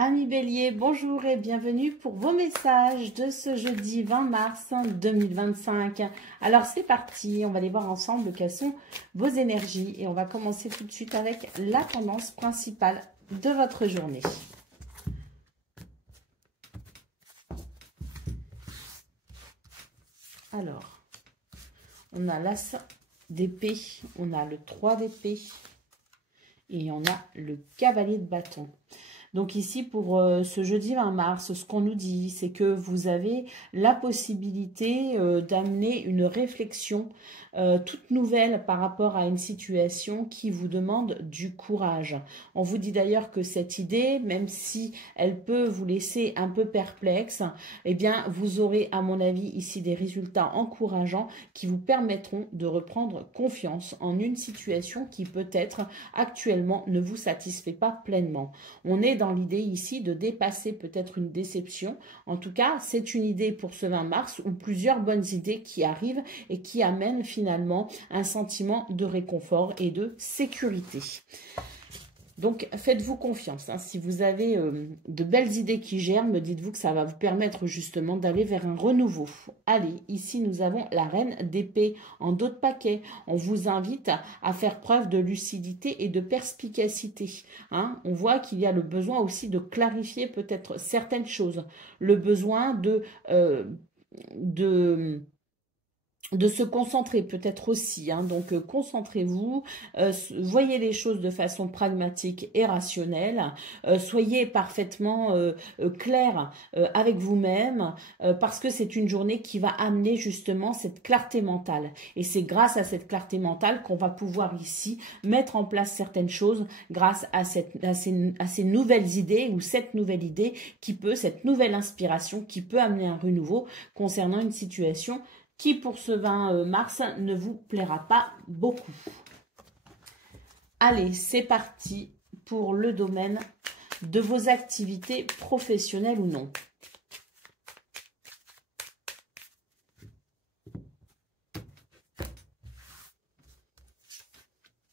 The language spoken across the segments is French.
Amis Bélier, bonjour et bienvenue pour vos messages de ce jeudi 20 mars 2025. Alors c'est parti, on va aller voir ensemble quelles sont vos énergies et on va commencer tout de suite avec la tendance principale de votre journée. Alors, on a l'as d'épée, on a le 3 d'épée et on a le cavalier de bâton. Donc ici, pour ce jeudi 20 mars, ce qu'on nous dit, c'est que vous avez la possibilité d'amener une réflexion toute nouvelle par rapport à une situation qui vous demande du courage. On vous dit d'ailleurs que cette idée, même si elle peut vous laisser un peu perplexe, eh bien, vous aurez, à mon avis, ici des résultats encourageants qui vous permettront de reprendre confiance en une situation qui peut-être actuellement ne vous satisfait pas pleinement. On est dans l'idée ici de dépasser peut-être une déception. En tout cas, c'est une idée pour ce 20 mars ou plusieurs bonnes idées qui arrivent et qui amènent finalement un sentiment de réconfort et de sécurité. Donc, faites-vous confiance. Si vous avez de belles idées qui germent, dites-vous que ça va vous permettre justement d'aller vers un renouveau. Allez, ici, nous avons la reine d'épée en dos de paquet. On vous invite à faire preuve de lucidité et de perspicacité. On voit qu'il y a le besoin aussi de clarifier peut-être certaines choses. Le besoin de se concentrer peut-être aussi. Donc, concentrez-vous, voyez les choses de façon pragmatique et rationnelle, soyez parfaitement clair avec vous-même, parce que c'est une journée qui va amener justement cette clarté mentale. Et c'est grâce à cette clarté mentale qu'on va pouvoir ici mettre en place certaines choses grâce à ces nouvelles idées ou cette nouvelle idée cette nouvelle inspiration qui peut amener un renouveau concernant une situation qui pour ce 20 mars ne vous plaira pas beaucoup. Allez, c'est parti pour le domaine de vos activités professionnelles ou non.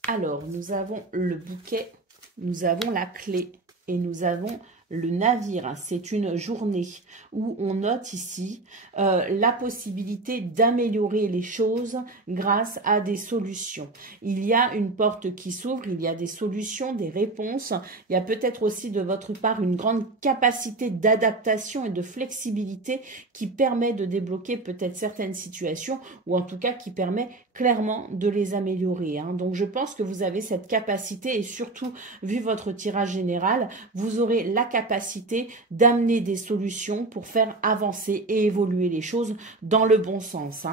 Alors, nous avons le bouquet, nous avons la clé et nous avons le navire. C'est une journée où on note ici la possibilité d'améliorer les choses grâce à des solutions. Il y a une porte qui s'ouvre, il y a des solutions, des réponses. Il y a peut-être aussi de votre part une grande capacité d'adaptation et de flexibilité qui permet de débloquer peut-être certaines situations ou en tout cas qui permet clairement de les améliorer. Donc je pense que vous avez cette capacité et surtout, vu votre tirage général, vous aurez la capacité d'amener des solutions pour faire avancer et évoluer les choses dans le bon sens.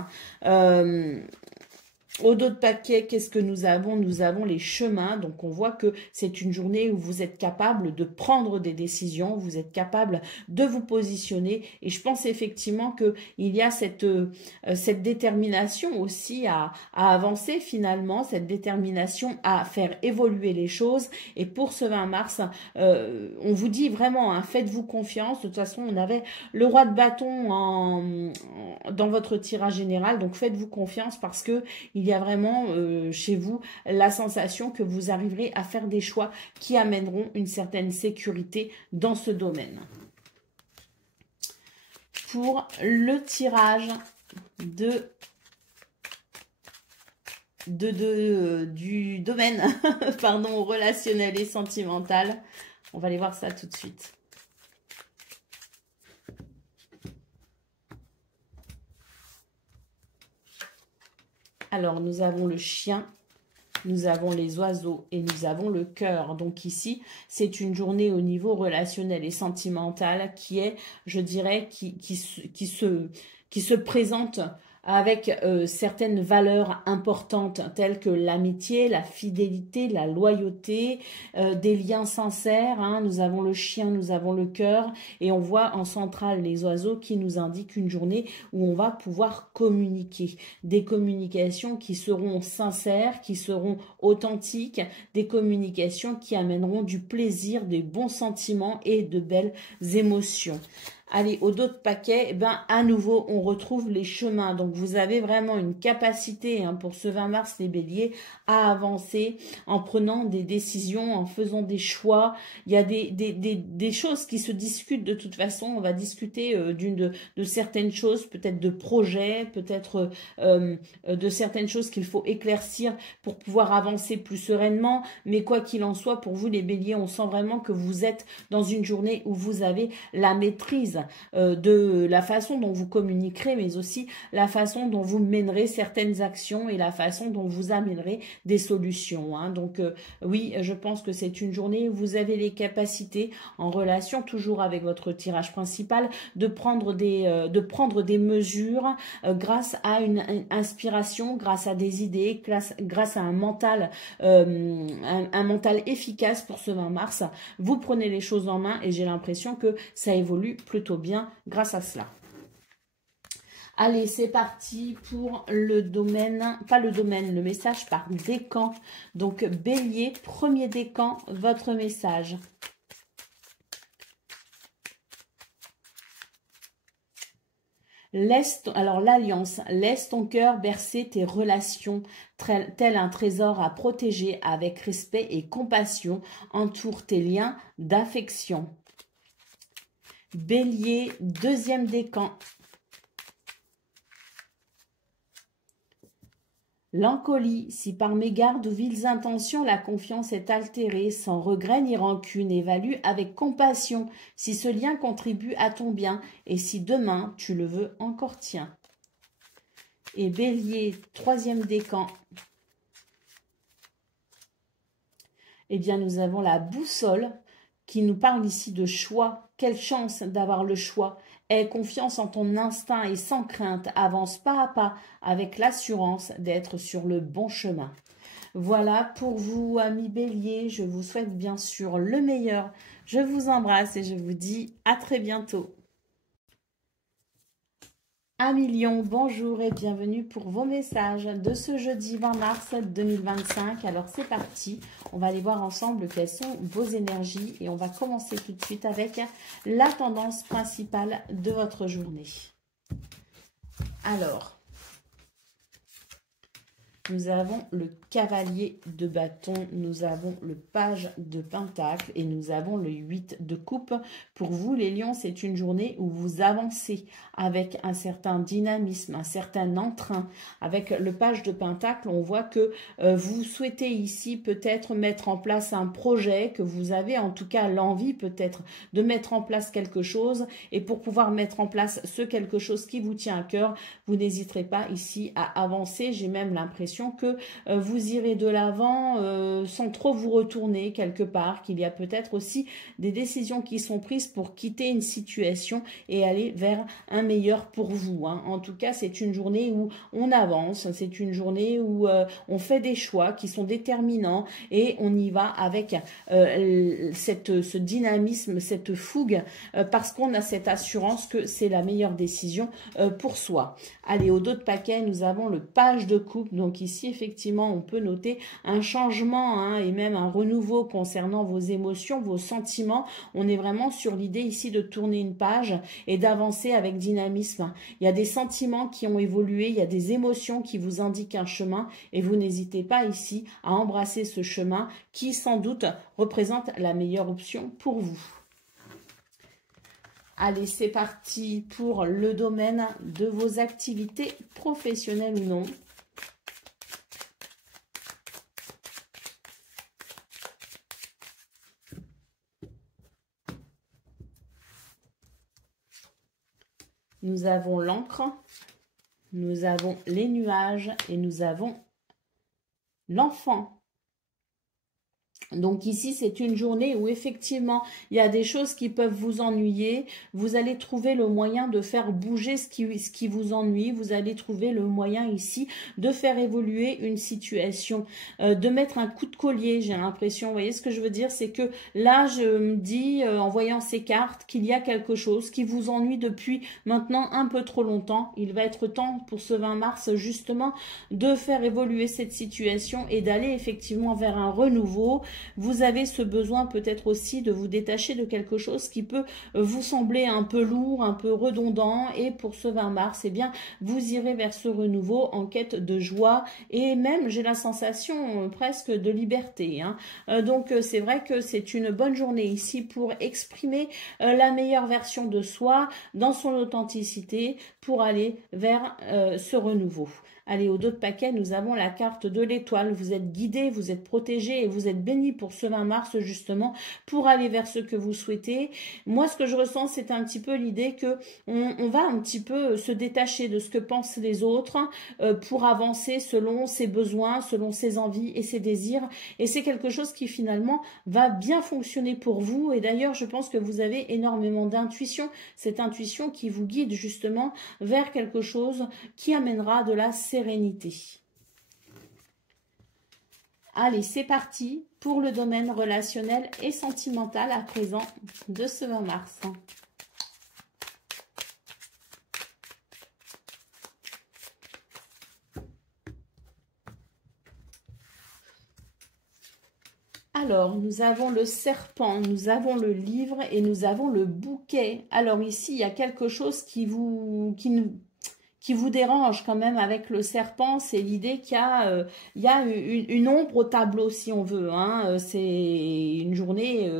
Au dos de paquet, qu'est-ce que nous avons? Nous avons les chemins. Donc, on voit que c'est une journée où vous êtes capable de prendre des décisions, vous êtes capable de vous positionner. Et je pense effectivement qu'il y a cette détermination aussi à avancer finalement, cette détermination à faire évoluer les choses. Et pour ce 20 mars, on vous dit vraiment, faites-vous confiance. De toute façon, on avait le roi de bâton dans votre tirage général. Donc, faites-vous confiance parce que il y a vraiment chez vous la sensation que vous arriverez à faire des choix qui amèneront une certaine sécurité dans ce domaine. Pour le tirage du domaine pardon, relationnel et sentimental, on va aller voir ça tout de suite. Alors, nous avons le chien, nous avons les oiseaux et nous avons le cœur. Donc ici, c'est une journée au niveau relationnel et sentimental qui est, je dirais, qui se présente avec certaines valeurs importantes telles que l'amitié, la fidélité, la loyauté, des liens sincères. Nous avons le chien, nous avons le cœur et on voit en centrale les oiseaux qui nous indiquent une journée où on va pouvoir communiquer. Des communications qui seront sincères, qui seront authentiques, des communications qui amèneront du plaisir, des bons sentiments et de belles émotions. Allez, au dos de paquet, eh ben, à nouveau, on retrouve les chemins. Donc, vous avez vraiment une capacité hein, pour ce 20 mars, les béliers, à avancer en prenant des décisions, en faisant des choix. Il y a des choses qui se discutent de toute façon. On va discuter de certaines choses, peut-être de projets, peut-être de certaines choses qu'il faut éclaircir pour pouvoir avancer plus sereinement. Mais quoi qu'il en soit, pour vous, les béliers, on sent vraiment que vous êtes dans une journée où vous avez la maîtrise de la façon dont vous communiquerez, mais aussi la façon dont vous mènerez certaines actions et la façon dont vous amènerez des solutions. Hein. Donc oui, je pense que c'est une journée où vous avez les capacités en relation toujours avec votre tirage principal de prendre des mesures grâce à une inspiration, grâce à des idées, grâce à un mental efficace pour ce 20 mars. Vous prenez les choses en main et j'ai l'impression que ça évolue plutôt bien grâce à cela. Allez, c'est parti pour le domaine, pas le domaine, le message par décan. Donc, bélier, premier décan, votre message. Alors l'alliance, laisse ton cœur bercer tes relations, tel un trésor à protéger avec respect et compassion, entoure tes liens d'affection. Bélier, deuxième décan. L'encolie, si par mégarde ou viles intentions la confiance est altérée, sans regret ni rancune, évalue avec compassion si ce lien contribue à ton bien et si demain tu le veux encore tiens. Et Bélier, troisième décan. Eh bien, nous avons la boussole qui nous parle ici de choix. Quelle chance d'avoir le choix. Aie confiance en ton instinct et sans crainte, avance pas à pas avec l'assurance d'être sur le bon chemin. Voilà pour vous, amis béliers, je vous souhaite bien sûr le meilleur. Je vous embrasse et je vous dis à très bientôt. Amis Lions, bonjour et bienvenue pour vos messages de ce jeudi 20 mars 2025. Alors c'est parti, on va aller voir ensemble quelles sont vos énergies et on va commencer tout de suite avec la tendance principale de votre journée. Alors, nous avons le cavalier de bâton, nous avons le page de pentacle et nous avons le 8 de coupe. Pour vous, les lions, c'est une journée où vous avancez avec un certain dynamisme, un certain entrain. Avec le page de pentacle, on voit que vous souhaitez ici peut-être mettre en place un projet, que vous avez en tout cas l'envie peut-être de mettre en place quelque chose. Et pour pouvoir mettre en place ce quelque chose qui vous tient à cœur, vous n'hésiterez pas ici à avancer. J'ai même l'impression que vous irez de l'avant sans trop vous retourner quelque part, qu'il y a peut-être aussi des décisions qui sont prises pour quitter une situation et aller vers un meilleur pour vous. Hein. En tout cas, c'est une journée où on avance, c'est une journée où on fait des choix qui sont déterminants et on y va avec ce dynamisme, cette fougue, parce qu'on a cette assurance que c'est la meilleure décision pour soi. Allez, au dos de paquet, nous avons le page de coupe. Donc ici, effectivement, on peut noter un changement hein, et même un renouveau concernant vos émotions, vos sentiments. On est vraiment sur l'idée ici de tourner une page et d'avancer avec dynamisme. Il y a des sentiments qui ont évolué, il y a des émotions qui vous indiquent un chemin et vous n'hésitez pas ici à embrasser ce chemin qui, sans doute, représente la meilleure option pour vous. Allez, c'est parti pour le domaine de vos activités professionnelles ou non. Nous avons l'encre, nous avons les nuages et nous avons l'enfant. Donc ici, c'est une journée où effectivement, il y a des choses qui peuvent vous ennuyer. Vous allez trouver le moyen de faire bouger ce qui vous ennuie. Vous allez trouver le moyen ici de faire évoluer une situation, de mettre un coup de collier, j'ai l'impression. Vous voyez ce que je veux dire? C'est que là, je me dis, en voyant ces cartes, qu'il y a quelque chose qui vous ennuie depuis maintenant un peu trop longtemps. Il va être temps pour ce 20 mars, justement, de faire évoluer cette situation et d'aller effectivement vers un renouveau. vous avez ce besoin peut-être aussi de vous détacher de quelque chose qui peut vous sembler un peu lourd, un peu redondant. Et pour ce 20 mars, eh bien, vous irez vers ce renouveau en quête de joie et même, j'ai la sensation presque de liberté. Donc, c'est vrai que c'est une bonne journée ici pour exprimer la meilleure version de soi dans son authenticité pour aller vers ce renouveau. Allez, au dos de paquet, nous avons la carte de l'étoile. Vous êtes guidé, vous êtes protégé et vous êtes béni pour ce 20 mars, justement, pour aller vers ce que vous souhaitez. Moi, ce que je ressens, c'est un petit peu l'idée que on va un petit peu se détacher de ce que pensent les autres pour avancer selon ses besoins, selon ses envies et ses désirs. Et c'est quelque chose qui, finalement, va bien fonctionner pour vous. Et d'ailleurs, je pense que vous avez énormément d'intuition. Cette intuition qui vous guide, justement, vers quelque chose qui amènera de la sérénité. Allez, c'est parti pour le domaine relationnel et sentimental à présent de ce 20 mars. Alors, nous avons le serpent, nous avons le livre et nous avons le bouquet. Alors ici, il y a quelque chose qui vous dérange quand même avec le serpent, c'est l'idée qu'il y a une ombre au tableau, si on veut. C'est une journée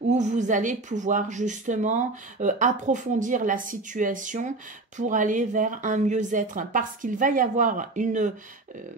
où vous allez pouvoir justement approfondir la situation pour aller vers un mieux-être. Parce qu'il va y avoir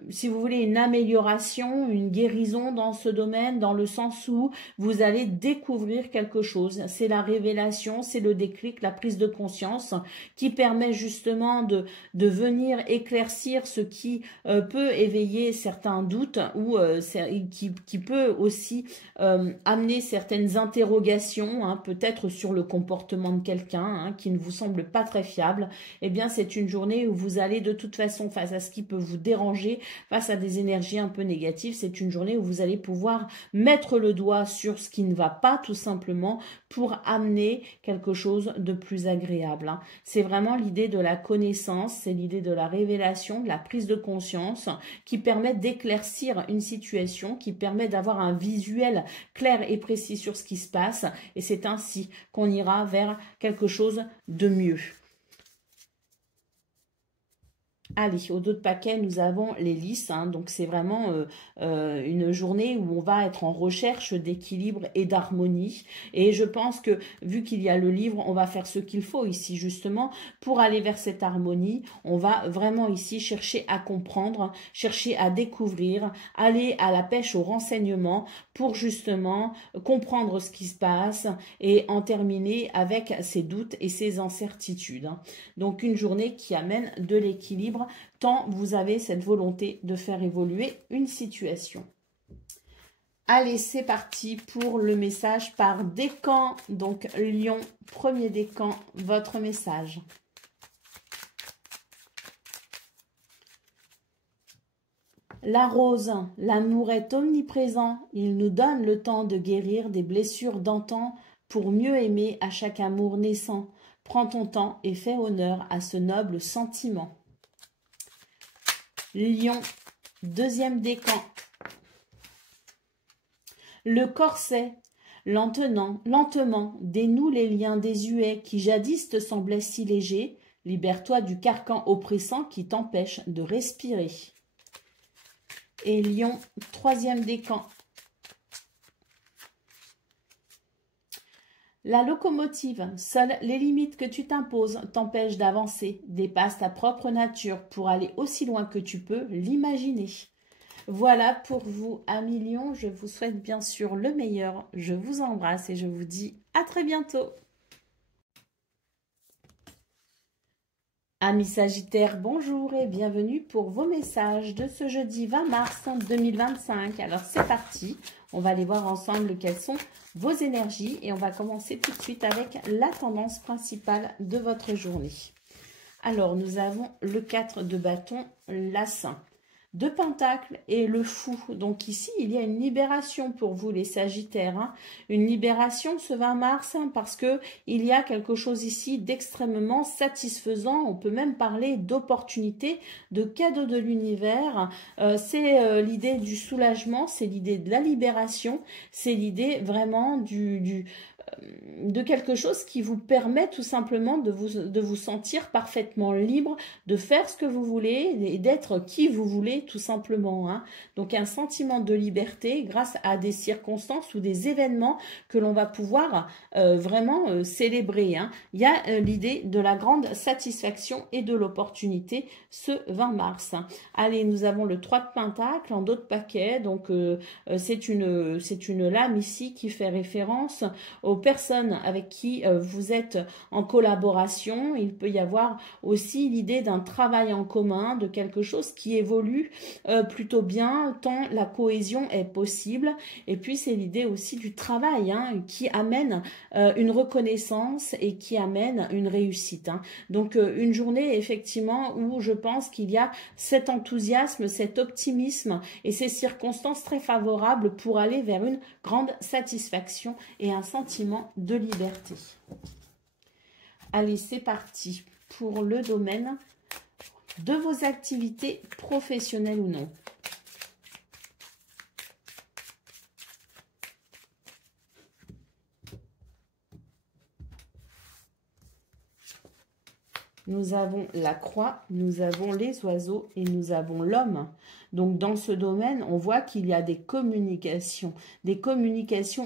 si vous voulez, une amélioration, une guérison dans ce domaine, dans le sens où vous allez découvrir quelque chose. C'est la révélation, c'est le déclic, la prise de conscience qui permet justement de venir éclaircir ce qui peut éveiller certains doutes ou qui peut aussi amener certaines interrogations, peut-être sur le comportement de quelqu'un qui ne vous semble pas très fiable. Eh bien, c'est une journée où vous allez de toute façon, face à ce qui peut vous déranger, face à des énergies un peu négatives, c'est une journée où vous allez pouvoir mettre le doigt sur ce qui ne va pas, tout simplement, pour amener quelque chose de plus agréable. C'est vraiment l'idée de la connaissance, c'est l'idée de la révélation, de la prise de conscience qui permet d'éclaircir une situation, qui permet d'avoir un visuel clair et précis sur ce qui se passe. Et c'est ainsi qu'on ira vers quelque chose de mieux. Allez, au dos de paquet, nous avons les lys. Donc, c'est vraiment une journée où on va être en recherche d'équilibre et d'harmonie. Et je pense que, vu qu'il y a le livre, on va faire ce qu'il faut ici, justement, pour aller vers cette harmonie. On va vraiment ici chercher à comprendre, chercher à découvrir, aller à la pêche au renseignement pour, justement, comprendre ce qui se passe et en terminer avec ses doutes et ses incertitudes. Donc, une journée qui amène de l'équilibre tant vous avez cette volonté de faire évoluer une situation. Allez, c'est parti pour le message par décan. Donc, Lion, premier décan, votre message. La rose, l'amour est omniprésent. Il nous donne le temps de guérir des blessures d'antan pour mieux aimer à chaque amour naissant. Prends ton temps et fais honneur à ce noble sentiment. Lion, deuxième décan. Le corset, lentement, dénoue les liens désuets qui jadis te semblaient si légers. Libère-toi du carcan oppressant qui t'empêche de respirer. Et Lion, troisième décan. La locomotive, seules les limites que tu t'imposes t'empêchent d'avancer. Dépasse ta propre nature pour aller aussi loin que tu peux l'imaginer. Voilà pour vous, amis Lion. Je vous souhaite bien sûr le meilleur. Je vous embrasse et je vous dis à très bientôt. Amis Sagittaires, bonjour et bienvenue pour vos messages de ce jeudi 20 mars 2025. Alors c'est parti, on va aller voir ensemble quelles sont vos énergies et on va commencer tout de suite avec la tendance principale de votre journée. Alors nous avons le 4 de bâton, l'As. de Pentacles et le Fou. Donc ici, il y a une libération pour vous, les Sagittaires. Hein. Une libération ce 20 mars, hein, parce que il y a quelque chose ici d'extrêmement satisfaisant. On peut même parler d'opportunité, de cadeau de l'univers. C'est l'idée du soulagement, c'est l'idée de la libération, c'est l'idée vraiment de quelque chose qui vous permet tout simplement de vous sentir parfaitement libre, de faire ce que vous voulez et d'être qui vous voulez tout simplement. Hein. Donc un sentiment de liberté grâce à des circonstances ou des événements que l'on va pouvoir vraiment célébrer. Hein. Il y a l'idée de la grande satisfaction et de l'opportunité ce 20 mars. Hein. Allez, nous avons le 3 de Pentacle en d'autres paquets. Donc c'est une lame ici qui fait référence aux personnes avec qui vous êtes en collaboration. Il peut y avoir aussi l'idée d'un travail en commun, de quelque chose qui évolue plutôt bien, tant la cohésion est possible. Et puis c'est l'idée aussi du travail, hein, qui amène une reconnaissance et qui amène une réussite. Hein. Donc une journée effectivement où je pense qu'il y a cet enthousiasme, cet optimisme et ces circonstances très favorables pour aller vers une grande satisfaction et un sentiment de liberté. Allez, c'est parti pour le domaine de vos activités professionnelles ou non. Nous avons la croix, nous avons les oiseaux et nous avons l'homme. Donc dans ce domaine, on voit qu'il y a des communications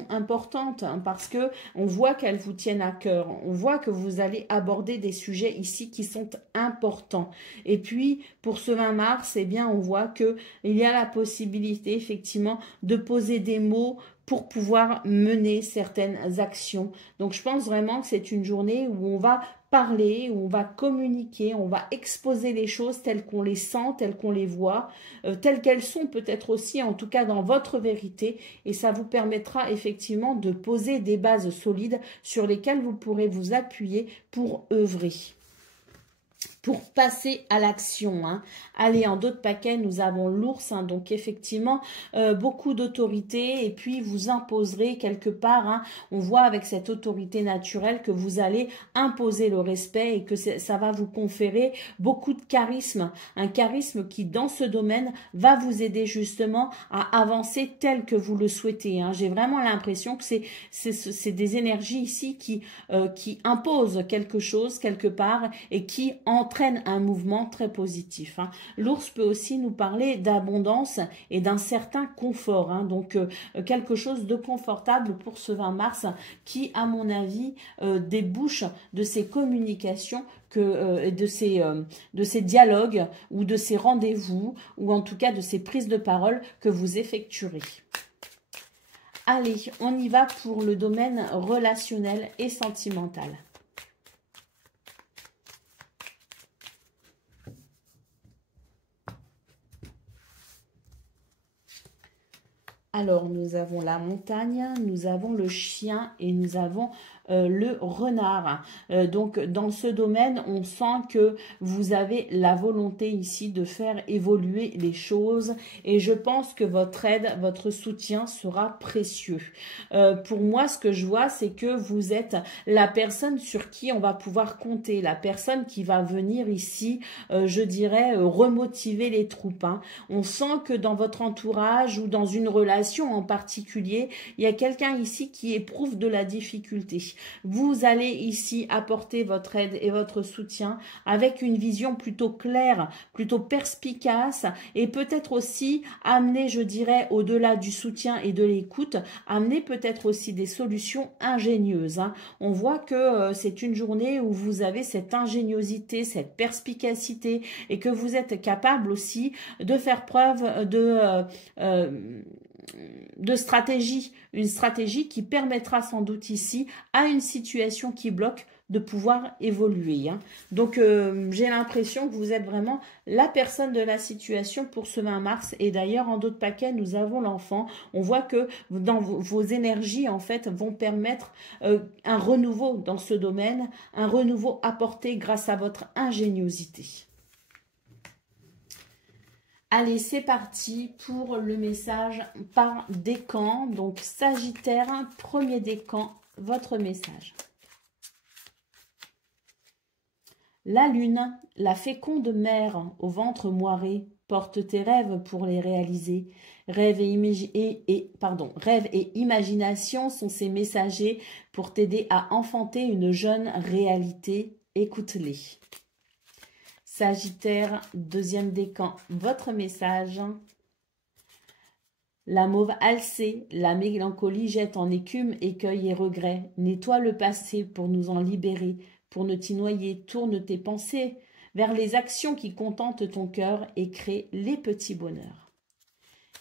importantes, hein, parce que on voit qu'elles vous tiennent à cœur. On voit que vous allez aborder des sujets ici qui sont importants. Et puis pour ce 20 mars, eh bien on voit que il y a la possibilité effectivement de poser des mots pour pouvoir mener certaines actions. Donc je pense vraiment que c'est une journée où on va parler, où on va communiquer, on va exposer les choses telles qu'on les sent, telles qu'on les voit, telles qu'elles sont peut-être aussi, en tout cas dans votre vérité, et ça vous permettra effectivement de poser des bases solides sur lesquelles vous pourrez vous appuyer pour œuvrer. Pour passer à l'action. Hein. Allez, en d'autres paquets, nous avons l'ours. Hein, donc, effectivement, beaucoup d'autorité. Et puis, vous imposerez quelque part. Hein, on voit avec cette autorité naturelle que vous allez imposer le respect et que ça va vous conférer beaucoup de charisme. Un charisme qui, dans ce domaine, va vous aider justement à avancer tel que vous le souhaitez. Hein. J'ai vraiment l'impression que c'est des énergies ici qui imposent quelque chose quelque part et qui entraîne un mouvement très positif. Hein. L'ours peut aussi nous parler d'abondance et d'un certain confort. Hein. Donc, quelque chose de confortable pour ce 20 mars qui, à mon avis, débouche de ces communications de ces dialogues ou de ces rendez-vous ou en tout cas de ces prises de parole que vous effectuerez. Allez, on y va pour le domaine relationnel et sentimental. Alors, nous avons la montagne, nous avons le chien et nous avons le renard. Donc, dans ce domaine, on sent que vous avez la volonté ici de faire évoluer les choses et je pense que votre aide, votre soutien sera précieux. Pour moi, ce que je vois, c'est que vous êtes la personne sur qui on va pouvoir compter, la personne qui va venir ici, je dirais, remotiver les troupes. Hein. On sent que dans votre entourage ou dans une relation en particulier, il y a quelqu'un ici qui éprouve de la difficulté. Vous allez ici apporter votre aide et votre soutien avec une vision plutôt claire, plutôt perspicace et peut-être aussi amener, je dirais, au-delà du soutien et de l'écoute, amener peut-être aussi des solutions ingénieuses. Hein. On voit que c'est une journée où vous avez cette ingéniosité, cette perspicacité et que vous êtes capable aussi de faire preuve de stratégie, une stratégie qui permettra sans doute ici à une situation qui bloque de pouvoir évoluer. Hein. Donc, j'ai l'impression que vous êtes vraiment la personne de la situation pour ce 20 mars. Et d'ailleurs, en d'autres paquets, nous avons l'enfant. On voit que dans vos énergies, en fait, vont permettre un renouveau dans ce domaine, un renouveau apporté grâce à votre ingéniosité. Allez, c'est parti pour le message par décan. Donc, Sagittaire, premier décan, votre message. La lune, la féconde mère au ventre moiré, porte tes rêves pour les réaliser. Rêve et imagination sont ses messagers pour t'aider à enfanter une jeune réalité. Écoute-les. Sagittaire, deuxième décan, votre message. La mauve alcée, la mélancolie jette en écume, écueil et regret. Nettoie le passé pour nous en libérer. Pour ne t'y noyer, tourne tes pensées vers les actions qui contentent ton cœur et créent les petits bonheurs.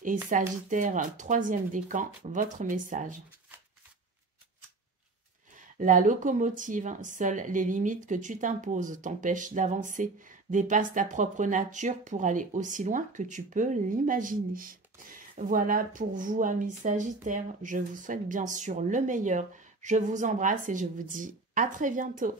Et Sagittaire, troisième décan, votre message. La locomotive, seules les limites que tu t'imposes t'empêchent d'avancer. Dépasse ta propre nature pour aller aussi loin que tu peux l'imaginer. Voilà pour vous, amis Sagittaires. Je vous souhaite bien sûr le meilleur. Je vous embrasse et je vous dis à très bientôt.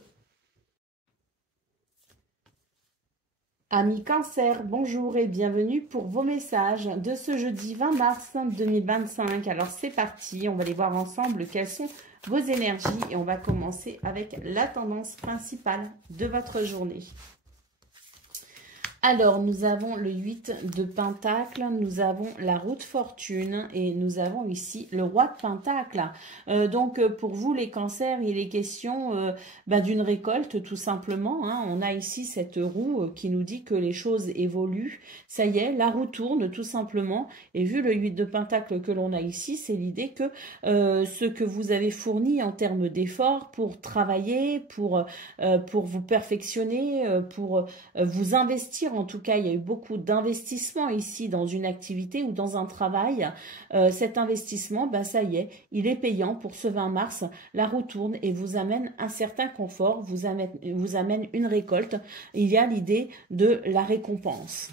Amis Cancer, bonjour et bienvenue pour vos messages de ce jeudi 20 mars 2025. Alors c'est parti, on va aller voir ensemble quelles sont vos énergies et on va commencer avec la tendance principale de votre journée. Alors, nous avons le 8 de Pentacle, nous avons la roue de fortune et nous avons ici le roi de Pentacle. Donc, pour vous, les cancers, il est question d'une récolte, tout simplement. Hein. On a ici cette roue qui nous dit que les choses évoluent. Ça y est, la roue tourne, tout simplement. Et vu le 8 de Pentacle que l'on a ici, c'est l'idée que ce que vous avez fourni en termes d'efforts pour travailler, pour vous perfectionner, pour vous investir. En tout cas, il y a eu beaucoup d'investissement ici dans une activité ou dans un travail. Cet investissement, ça y est, il est payant pour ce 20 mars. La roue tourne et vous amène un certain confort, vous amène une récolte. Il y a l'idée de la récompense.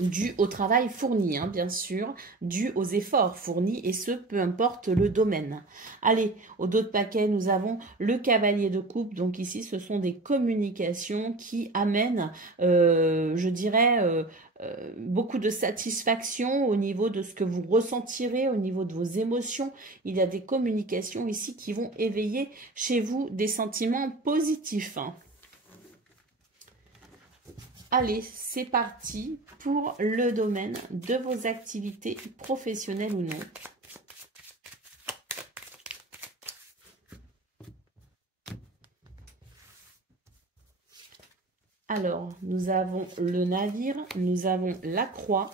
Dû au travail fourni, hein, bien sûr, dû aux efforts fournis, et ce, peu importe le domaine. Allez, au dos de paquet, nous avons le cavalier de coupe. Donc ici, ce sont des communications qui amènent, je dirais, beaucoup de satisfaction au niveau de ce que vous ressentirez, au niveau de vos émotions. Il y a des communications ici qui vont éveiller chez vous des sentiments positifs. Hein. Allez, c'est parti pour le domaine de vos activités professionnelles ou non. Alors, nous avons le navire, nous avons la croix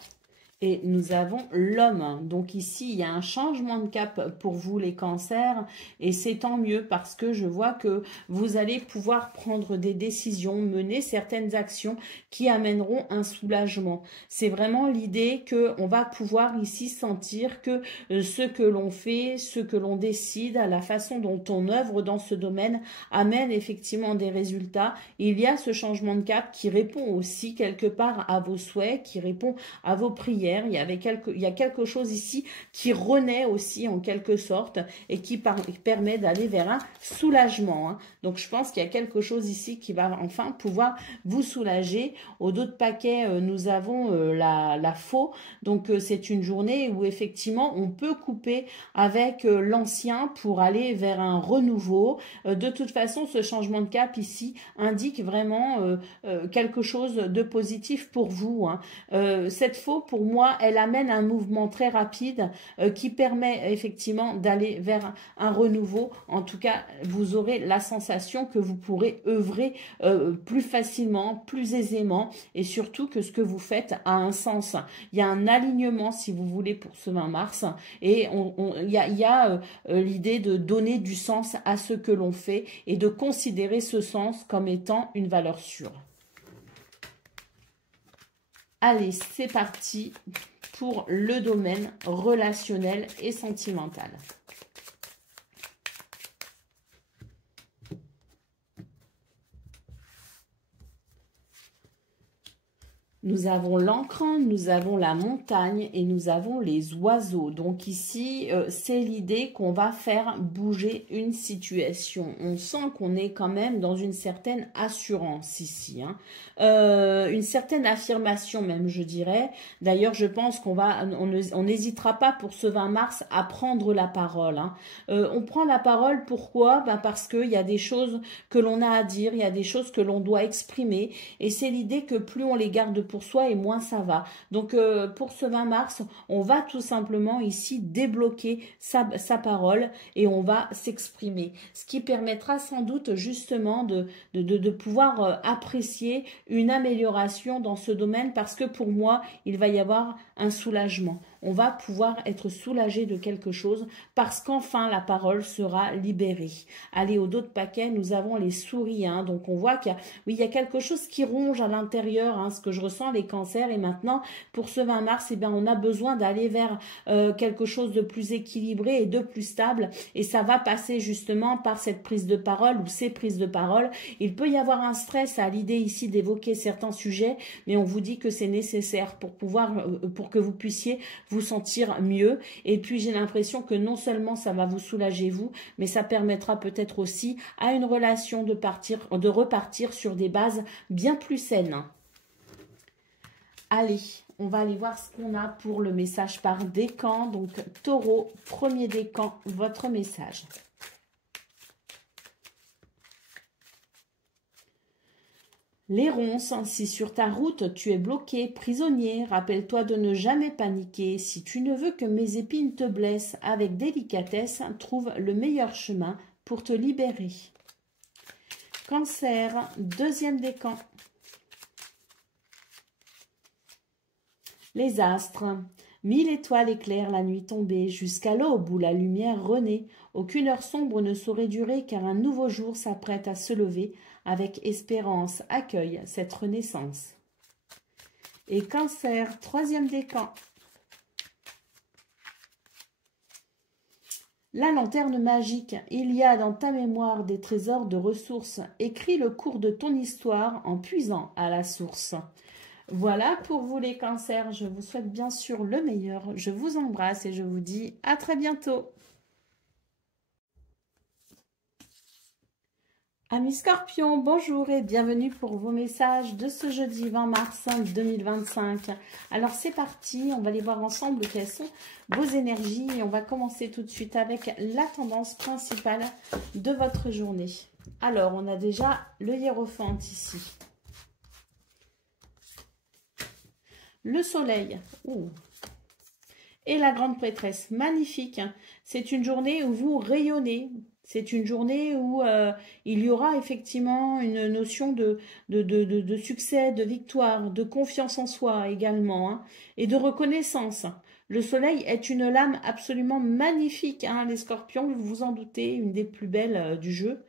et nous avons l'homme. Donc ici, il y a un changement de cap pour vous les cancers et c'est tant mieux parce que je vois que vous allez pouvoir prendre des décisions, mener certaines actions qui amèneront un soulagement. C'est vraiment l'idée qu'on va pouvoir ici sentir que ce que l'on fait, ce que l'on décide, la façon dont on œuvre dans ce domaine amène effectivement des résultats. Il y a ce changement de cap qui répond aussi quelque part à vos souhaits, qui répond à vos prières. Il y a quelque chose ici qui renaît aussi en quelque sorte et qui permet d'aller vers un soulagement. Hein. Donc je pense qu'il y a quelque chose ici qui va enfin pouvoir vous soulager. Au dos de paquet, nous avons la faux. Donc c'est une journée où effectivement on peut couper avec l'ancien pour aller vers un renouveau. De toute façon, ce changement de cap ici indique vraiment quelque chose de positif pour vous. Hein. Cette faux, pour moi, elle amène un mouvement très rapide qui permet effectivement d'aller vers un renouveau. En tout cas, vous aurez la sensation que vous pourrez œuvrer plus facilement, plus aisément et surtout que ce que vous faites a un sens. Il y a un alignement, si vous voulez, pour ce 20 mars et il y a l'idée de donner du sens à ce que l'on fait et de considérer ce sens comme étant une valeur sûre. Allez, c'est parti pour le domaine relationnel et sentimental. Nous avons l'encre, nous avons la montagne et nous avons les oiseaux. Donc ici, c'est l'idée qu'on va faire bouger une situation. On sent qu'on est quand même dans une certaine assurance ici, hein. Une certaine affirmation même, je dirais. D'ailleurs, je pense on n'hésitera pas pour ce 20 mars à prendre la parole, hein. On prend la parole, pourquoi? Ben parce qu'il y a des choses que l'on a à dire, il y a des choses que l'on doit exprimer. Et c'est l'idée que plus on les garde pour soi et moins ça va. Donc pour ce 20 mars, on va tout simplement ici débloquer sa parole et on va s'exprimer. Ce qui permettra sans doute justement de pouvoir apprécier une amélioration dans ce domaine parce que pour moi, il va y avoir un soulagement. On va pouvoir être soulagé de quelque chose parce qu'enfin la parole sera libérée. Allez, au dos de paquet, nous avons les souris, hein. Donc on voit qu'il y a, oui, il y a quelque chose qui ronge à l'intérieur, hein, ce que je ressens, les cancers. Et maintenant, pour ce 20 mars, eh bien, on a besoin d'aller vers quelque chose de plus équilibré et de plus stable. Et ça va passer justement par cette prise de parole ou ces prises de parole. Il peut y avoir un stress à l'idée ici d'évoquer certains sujets, mais on vous dit que c'est nécessaire pour que vous puissiez vous sentir mieux. Et puis j'ai l'impression que non seulement ça va vous soulager vous, mais ça permettra peut-être aussi à une relation de repartir sur des bases bien plus saines. Allez, on va aller voir ce qu'on a pour le message par décan. Donc Taureau, premier décan, votre message. Les ronces, si sur ta route tu es bloqué, prisonnier, rappelle-toi de ne jamais paniquer. Si tu ne veux que mes épines te blessent, avec délicatesse, trouve le meilleur chemin pour te libérer. Cancer, deuxième décan. Les astres, 1000 étoiles éclairent la nuit tombée, jusqu'à l'aube où la lumière renaît. Aucune heure sombre ne saurait durer, car un nouveau jour s'apprête à se lever. Avec espérance, accueille cette renaissance. Et Cancer, troisième décan. La lanterne magique, il y a dans ta mémoire des trésors de ressources. Écris le cours de ton histoire en puisant à la source. Voilà pour vous les cancers, je vous souhaite bien sûr le meilleur. Je vous embrasse et je vous dis à très bientôt. Amis Scorpions, bonjour et bienvenue pour vos messages de ce jeudi 20 mars 2025. Alors c'est parti, on va aller voir ensemble quelles sont vos énergies et on va commencer tout de suite avec la tendance principale de votre journée. Alors on a déjà le hiérophante ici. Le soleil. Ouh. Et la grande prêtresse. Magnifique. C'est une journée où vous rayonnez. C'est une journée où il y aura effectivement une notion de succès, de victoire, de confiance en soi également, hein, et de reconnaissance. Le soleil est une lame absolument magnifique, hein, les scorpions, vous vous en doutez, une des plus belles du jeu.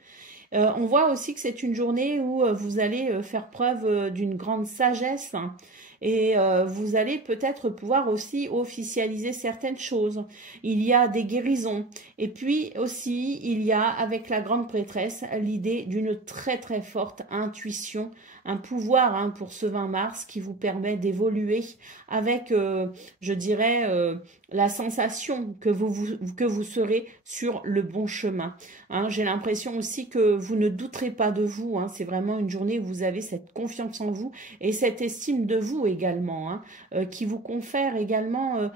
On voit aussi que c'est une journée où vous allez faire preuve d'une grande sagesse, hein, et vous allez peut-être pouvoir aussi officialiser certaines choses. Il y a des guérisons. Et puis aussi, il y a avec la grande prêtresse l'idée d'une très très forte intuition, un pouvoir, hein, pour ce 20 mars qui vous permet d'évoluer avec, je dirais, la sensation que vous serez sur le bon chemin, hein. J'ai l'impression aussi que vous ne douterez pas de vous, hein. C'est vraiment une journée où vous avez cette confiance en vous et cette estime de vous également, hein, qui vous confère également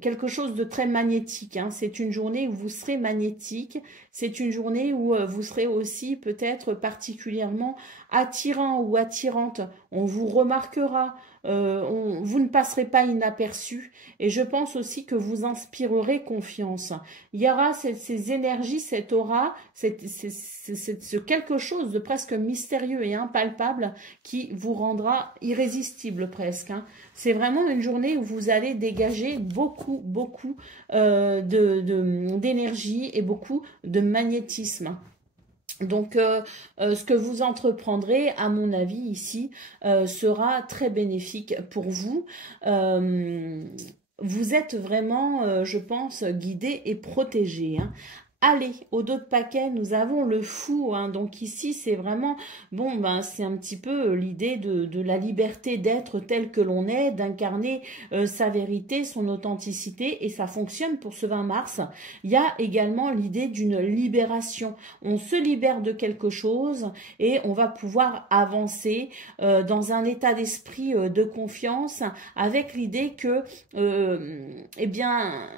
quelque chose de très magnétique, hein. C'est une journée où vous serez magnétique, c'est une journée où vous serez aussi peut-être particulièrement attirant ou attirante, on vous remarquera, vous ne passerez pas inaperçu et je pense aussi que vous inspirerez confiance. Il y aura ces énergies, cette aura, ce quelque chose de presque mystérieux et impalpable qui vous rendra irrésistible presque, hein. C'est vraiment une journée où vous allez dégager beaucoup d'énergie et beaucoup de magnétisme. Donc, ce que vous entreprendrez, à mon avis, ici, sera très bénéfique pour vous. Vous êtes vraiment, je pense, guidé et protégé, hein. Allez, au dos de paquet, nous avons le fou. Hein. Donc ici, c'est vraiment, bon, ben, c'est un petit peu l'idée de la liberté d'être tel que l'on est, d'incarner sa vérité, son authenticité, et ça fonctionne pour ce 20 mars. Il y a également l'idée d'une libération. On se libère de quelque chose et on va pouvoir avancer dans un état d'esprit de confiance avec l'idée que, eh bien,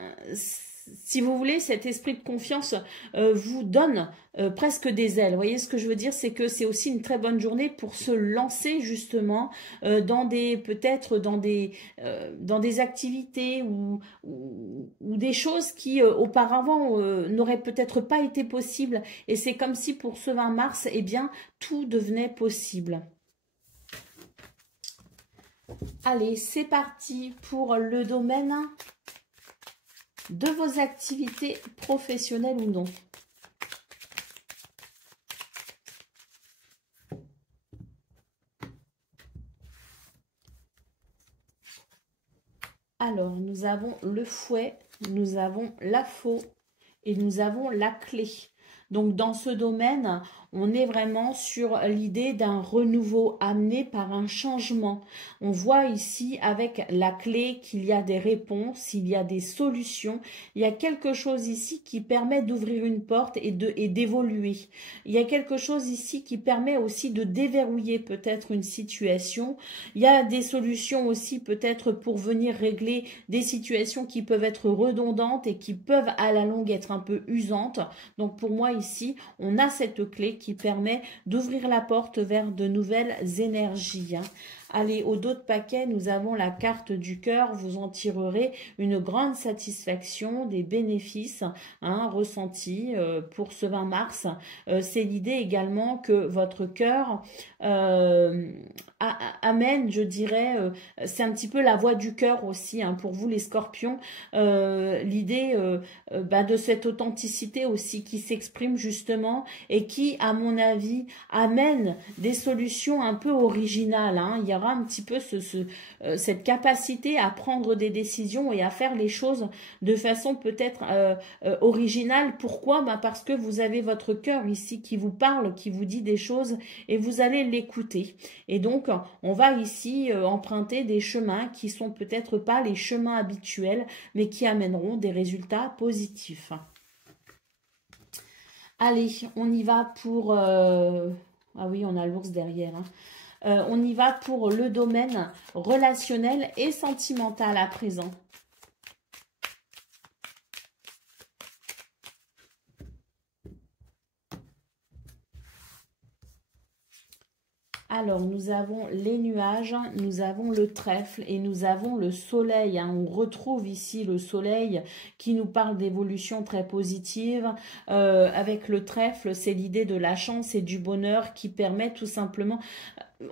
si vous voulez, cet esprit de confiance vous donne presque des ailes. Vous voyez ce que je veux dire? C'est que c'est aussi une très bonne journée pour se lancer justement dans des, peut-être dans des activités ou des choses qui auparavant n'auraient peut-être pas été possibles. Et c'est comme si pour ce 20 mars, eh bien, tout devenait possible. Allez, c'est parti pour le domaine de vos activités professionnelles ou non. Alors, nous avons le fouet, nous avons la faux et nous avons la clé. Donc, dans ce domaine, on est vraiment sur l'idée d'un renouveau amené par un changement. On voit ici avec la clé qu'il y a des réponses, il y a des solutions. Il y a quelque chose ici qui permet d'ouvrir une porte et d'évoluer. Il y a quelque chose ici qui permet aussi de déverrouiller peut-être une situation. Il y a des solutions aussi peut-être pour venir régler des situations qui peuvent être redondantes et qui peuvent à la longue être un peu usantes. Donc pour moi ici, on a cette clé qui permet d'ouvrir la porte vers de nouvelles énergies. Allez, au dos de paquet, nous avons la carte du cœur. Vous en tirerez une grande satisfaction, des bénéfices ressentis pour ce 20 mars. C'est l'idée également que votre cœur amène, je dirais, c'est un petit peu la voix du cœur aussi pour vous les scorpions. L'idée de cette authenticité aussi qui s'exprime justement et qui, à mon avis, amène des solutions un peu originales. Il y aura un petit peu cette capacité à prendre des décisions et à faire les choses de façon peut-être originale. Pourquoi? Parce que vous avez votre cœur ici qui vous parle, qui vous dit des choses et vous allez l'écouter. Et donc, on va ici emprunter des chemins qui sont peut-être pas les chemins habituels, mais qui amèneront des résultats positifs. Allez, on y va pour... Ah oui, on a l'ours derrière. On y va pour le domaine relationnel et sentimental à présent. Alors, nous avons les nuages, nous avons le trèfle et nous avons le soleil. On retrouve ici le soleil qui nous parle d'évolution très positive. Avec le trèfle, c'est l'idée de la chance et du bonheur qui permet tout simplement...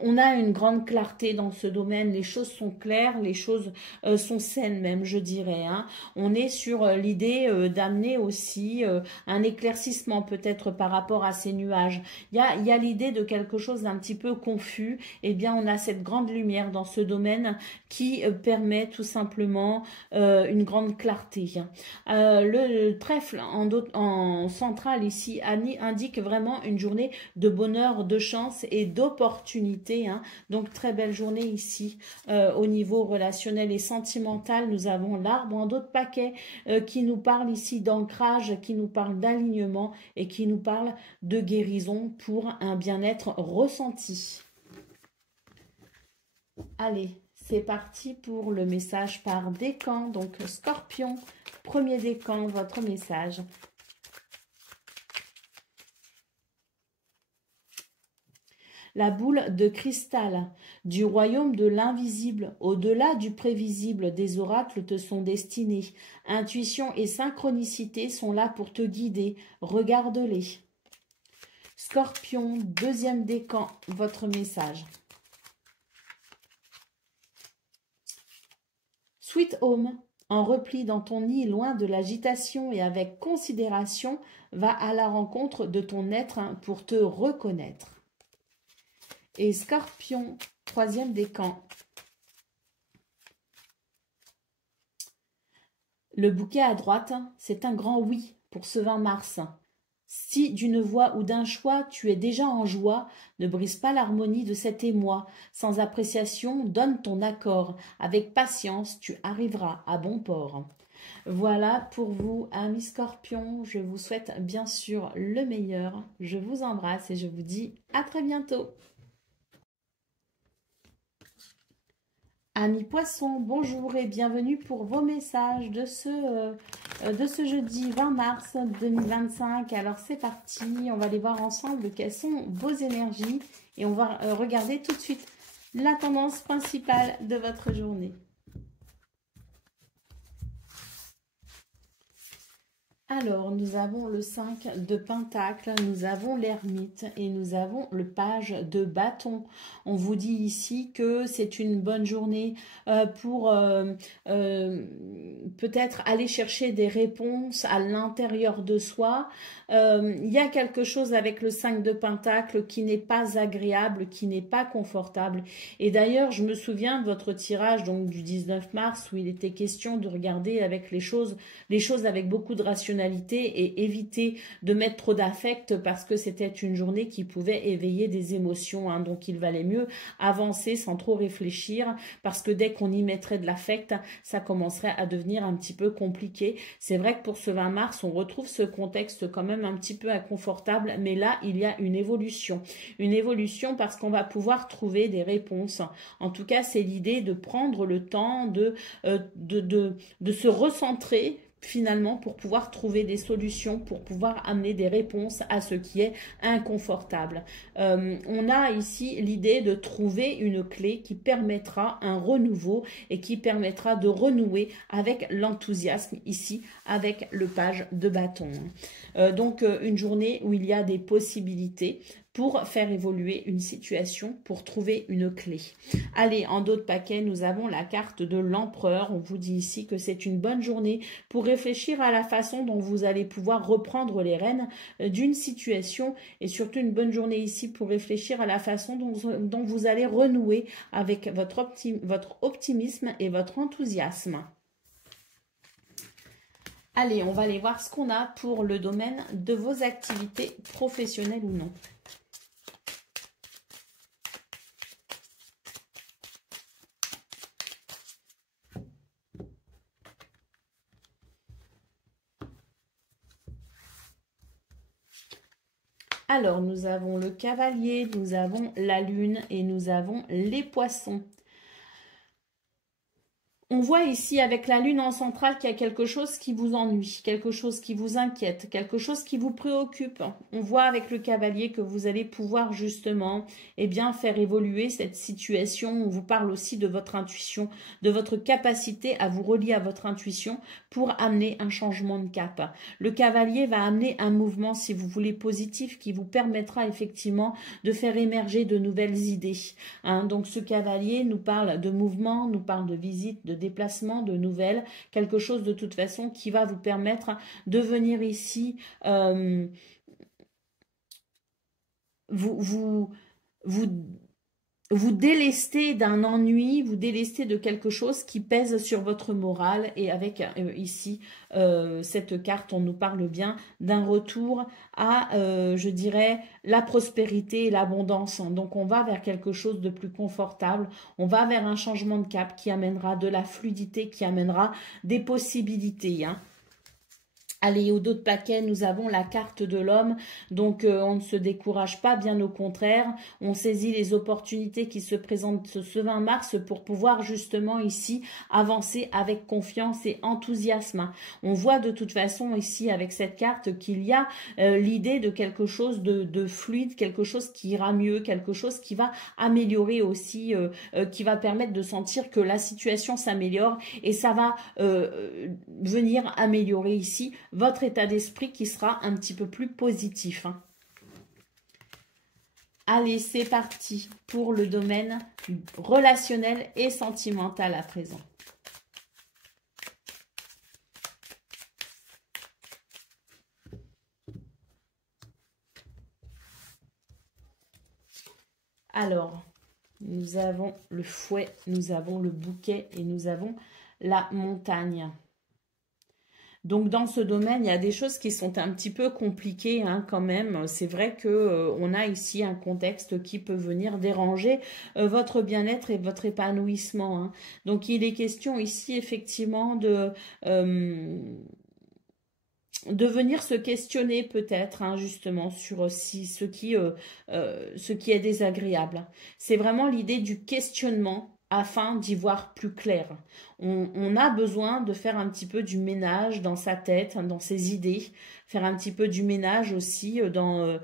On a une grande clarté dans ce domaine, les choses sont claires, les choses sont saines même, je dirais. On est sur l'idée d'amener aussi un éclaircissement peut-être par rapport à ces nuages. Il y a l'idée de quelque chose d'un petit peu confus. Eh bien, on a cette grande lumière dans ce domaine qui permet tout simplement une grande clarté. Le trèfle en centrale ici indique vraiment une journée de bonheur, de chance et d'opportunité. Donc très belle journée ici au niveau relationnel et sentimental. Nous avons l'arbre en dos de paquet qui nous parle ici d'ancrage, qui nous parle d'alignement et qui nous parle de guérison pour un bien-être ressenti. Allez, c'est parti pour le message par décan. Donc Scorpion, premier décan, votre message. La boule de cristal, du royaume de l'invisible, au-delà du prévisible, des oracles te sont destinés. Intuition et synchronicité sont là pour te guider. Regarde-les. Scorpion, deuxième décan, votre message. Sweet Home, en repli dans ton nid, loin de l'agitation et avec considération, va à la rencontre de ton être pour te reconnaître. Et Scorpion, troisième décan. Le bouquet à droite, c'est un grand oui pour ce 20 mars. Si d'une voix ou d'un choix tu es déjà en joie, ne brise pas l'harmonie de cet émoi. Sans appréciation, donne ton accord. Avec patience, tu arriveras à bon port. Voilà pour vous, amis Scorpions. Je vous souhaite bien sûr le meilleur. Je vous embrasse et je vous dis à très bientôt. Amis Poissons, bonjour et bienvenue pour vos messages de ce jeudi 20 mars 2025. Alors c'est parti, on va aller voir ensemble quelles sont vos énergies et on va regarder tout de suite la tendance principale de votre journée. Alors, nous avons le 5 de Pentacle, nous avons l'ermite et nous avons le page de bâton. On vous dit ici que c'est une bonne journée pour peut-être aller chercher des réponses à l'intérieur de soi. Il y a quelque chose avec le 5 de Pentacle qui n'est pas agréable, qui n'est pas confortable. Et d'ailleurs, je me souviens de votre tirage donc du 19 mars où il était question de regarder avec les choses avec beaucoup de rationalité et éviter de mettre trop d'affect parce que c'était une journée qui pouvait éveiller des émotions. Hein. Donc, il valait mieux avancer sans trop réfléchir parce que dès qu'on y mettrait de l'affect, ça commencerait à devenir un petit peu compliqué. C'est vrai que pour ce 20 mars, on retrouve ce contexte quand même un petit peu inconfortable, mais là, il y a une évolution. Une évolution parce qu'on va pouvoir trouver des réponses. En tout cas, c'est l'idée de prendre le temps de se recentrer finalement pour pouvoir trouver des solutions, pour pouvoir amener des réponses à ce qui est inconfortable. On a ici l'idée de trouver une clé qui permettra un renouveau et qui permettra de renouer avec l'enthousiasme ici, avec le page de bâton. Donc une journée où il y a des possibilités pour faire évoluer une situation, pour trouver une clé. Allez, en dos de paquet, nous avons la carte de l'empereur. On vous dit ici que c'est une bonne journée pour réfléchir à la façon dont vous allez pouvoir reprendre les rênes d'une situation et surtout une bonne journée ici pour réfléchir à la façon dont vous allez renouer avec votre optimisme et votre enthousiasme. Allez, on va aller voir ce qu'on a pour le domaine de vos activités professionnelles ou non. Alors, nous avons le cavalier, nous avons la lune et nous avons les poissons. On voit ici avec la lune en centrale qu'il y a quelque chose qui vous ennuie, quelque chose qui vous inquiète, quelque chose qui vous préoccupe. On voit avec le cavalier que vous allez pouvoir justement faire évoluer cette situation. On vous parle aussi de votre intuition, de votre capacité à vous relier à votre intuition pour amener un changement de cap. Le cavalier va amener un mouvement, si vous voulez, positif qui vous permettra effectivement de faire émerger de nouvelles idées. Hein, donc ce cavalier nous parle de mouvement, nous parle de visite, de déplacement, de nouvelles, quelque chose de toute façon qui va vous permettre de venir ici vous délester d'un ennui, vous délester de quelque chose qui pèse sur votre morale. Et avec ici, cette carte, on nous parle bien d'un retour à, je dirais, la prospérité et l'abondance. Donc, on va vers quelque chose de plus confortable. On va vers un changement de cap qui amènera de la fluidité, qui amènera des possibilités. Hein. Allez, au dos de paquet, nous avons la carte de l'homme. Donc, on ne se décourage pas, bien au contraire. On saisit les opportunités qui se présentent ce 20 mars pour pouvoir justement ici avancer avec confiance et enthousiasme. On voit de toute façon ici avec cette carte qu'il y a l'idée de quelque chose de fluide, quelque chose qui ira mieux, quelque chose qui va améliorer aussi, qui va permettre de sentir que la situation s'améliore et ça va venir améliorer ici votre état d'esprit qui sera un petit peu plus positif. Hein. Allez, c'est parti pour le domaine relationnel et sentimental à présent. Alors, nous avons le fouet, nous avons le bouquet et nous avons la montagne. Donc, dans ce domaine, il y a des choses qui sont un petit peu compliquées hein, quand même. C'est vrai que on a ici un contexte qui peut venir déranger votre bien-être et votre épanouissement. Hein. Donc, il est question ici effectivement de venir se questionner peut-être hein, justement sur si ce qui est désagréable. C'est vraiment l'idée du questionnement afin d'y voir plus clair. On a besoin de faire un petit peu du ménage dans sa tête, dans ses idées, faire un petit peu du ménage aussi dans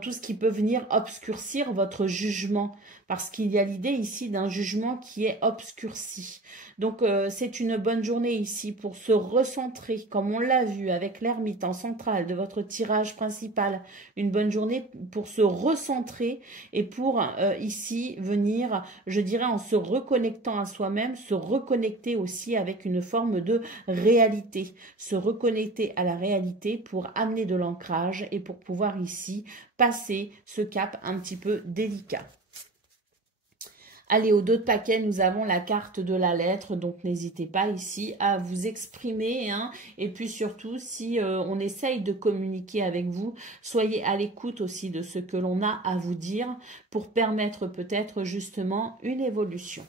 tout ce qui peut venir obscurcir votre jugement, parce qu'il y a l'idée ici d'un jugement qui est obscurci. Donc c'est une bonne journée ici pour se recentrer, comme on l'a vu avec l'ermite en centrale de votre tirage principal, une bonne journée pour se recentrer et pour ici venir, je dirais en se reconnectant à soi-même, se reconnecter aussi avec une forme de réalité, se reconnecter à la réalité pour amener de l'ancrage et pour pouvoir ici passer ce cap un petit peu délicat. Allez, au dos de paquet, nous avons la carte de la lettre, donc n'hésitez pas ici à vous exprimer. Hein, et puis surtout, si on essaye de communiquer avec vous, soyez à l'écoute aussi de ce que l'on a à vous dire pour permettre peut-être justement une évolution.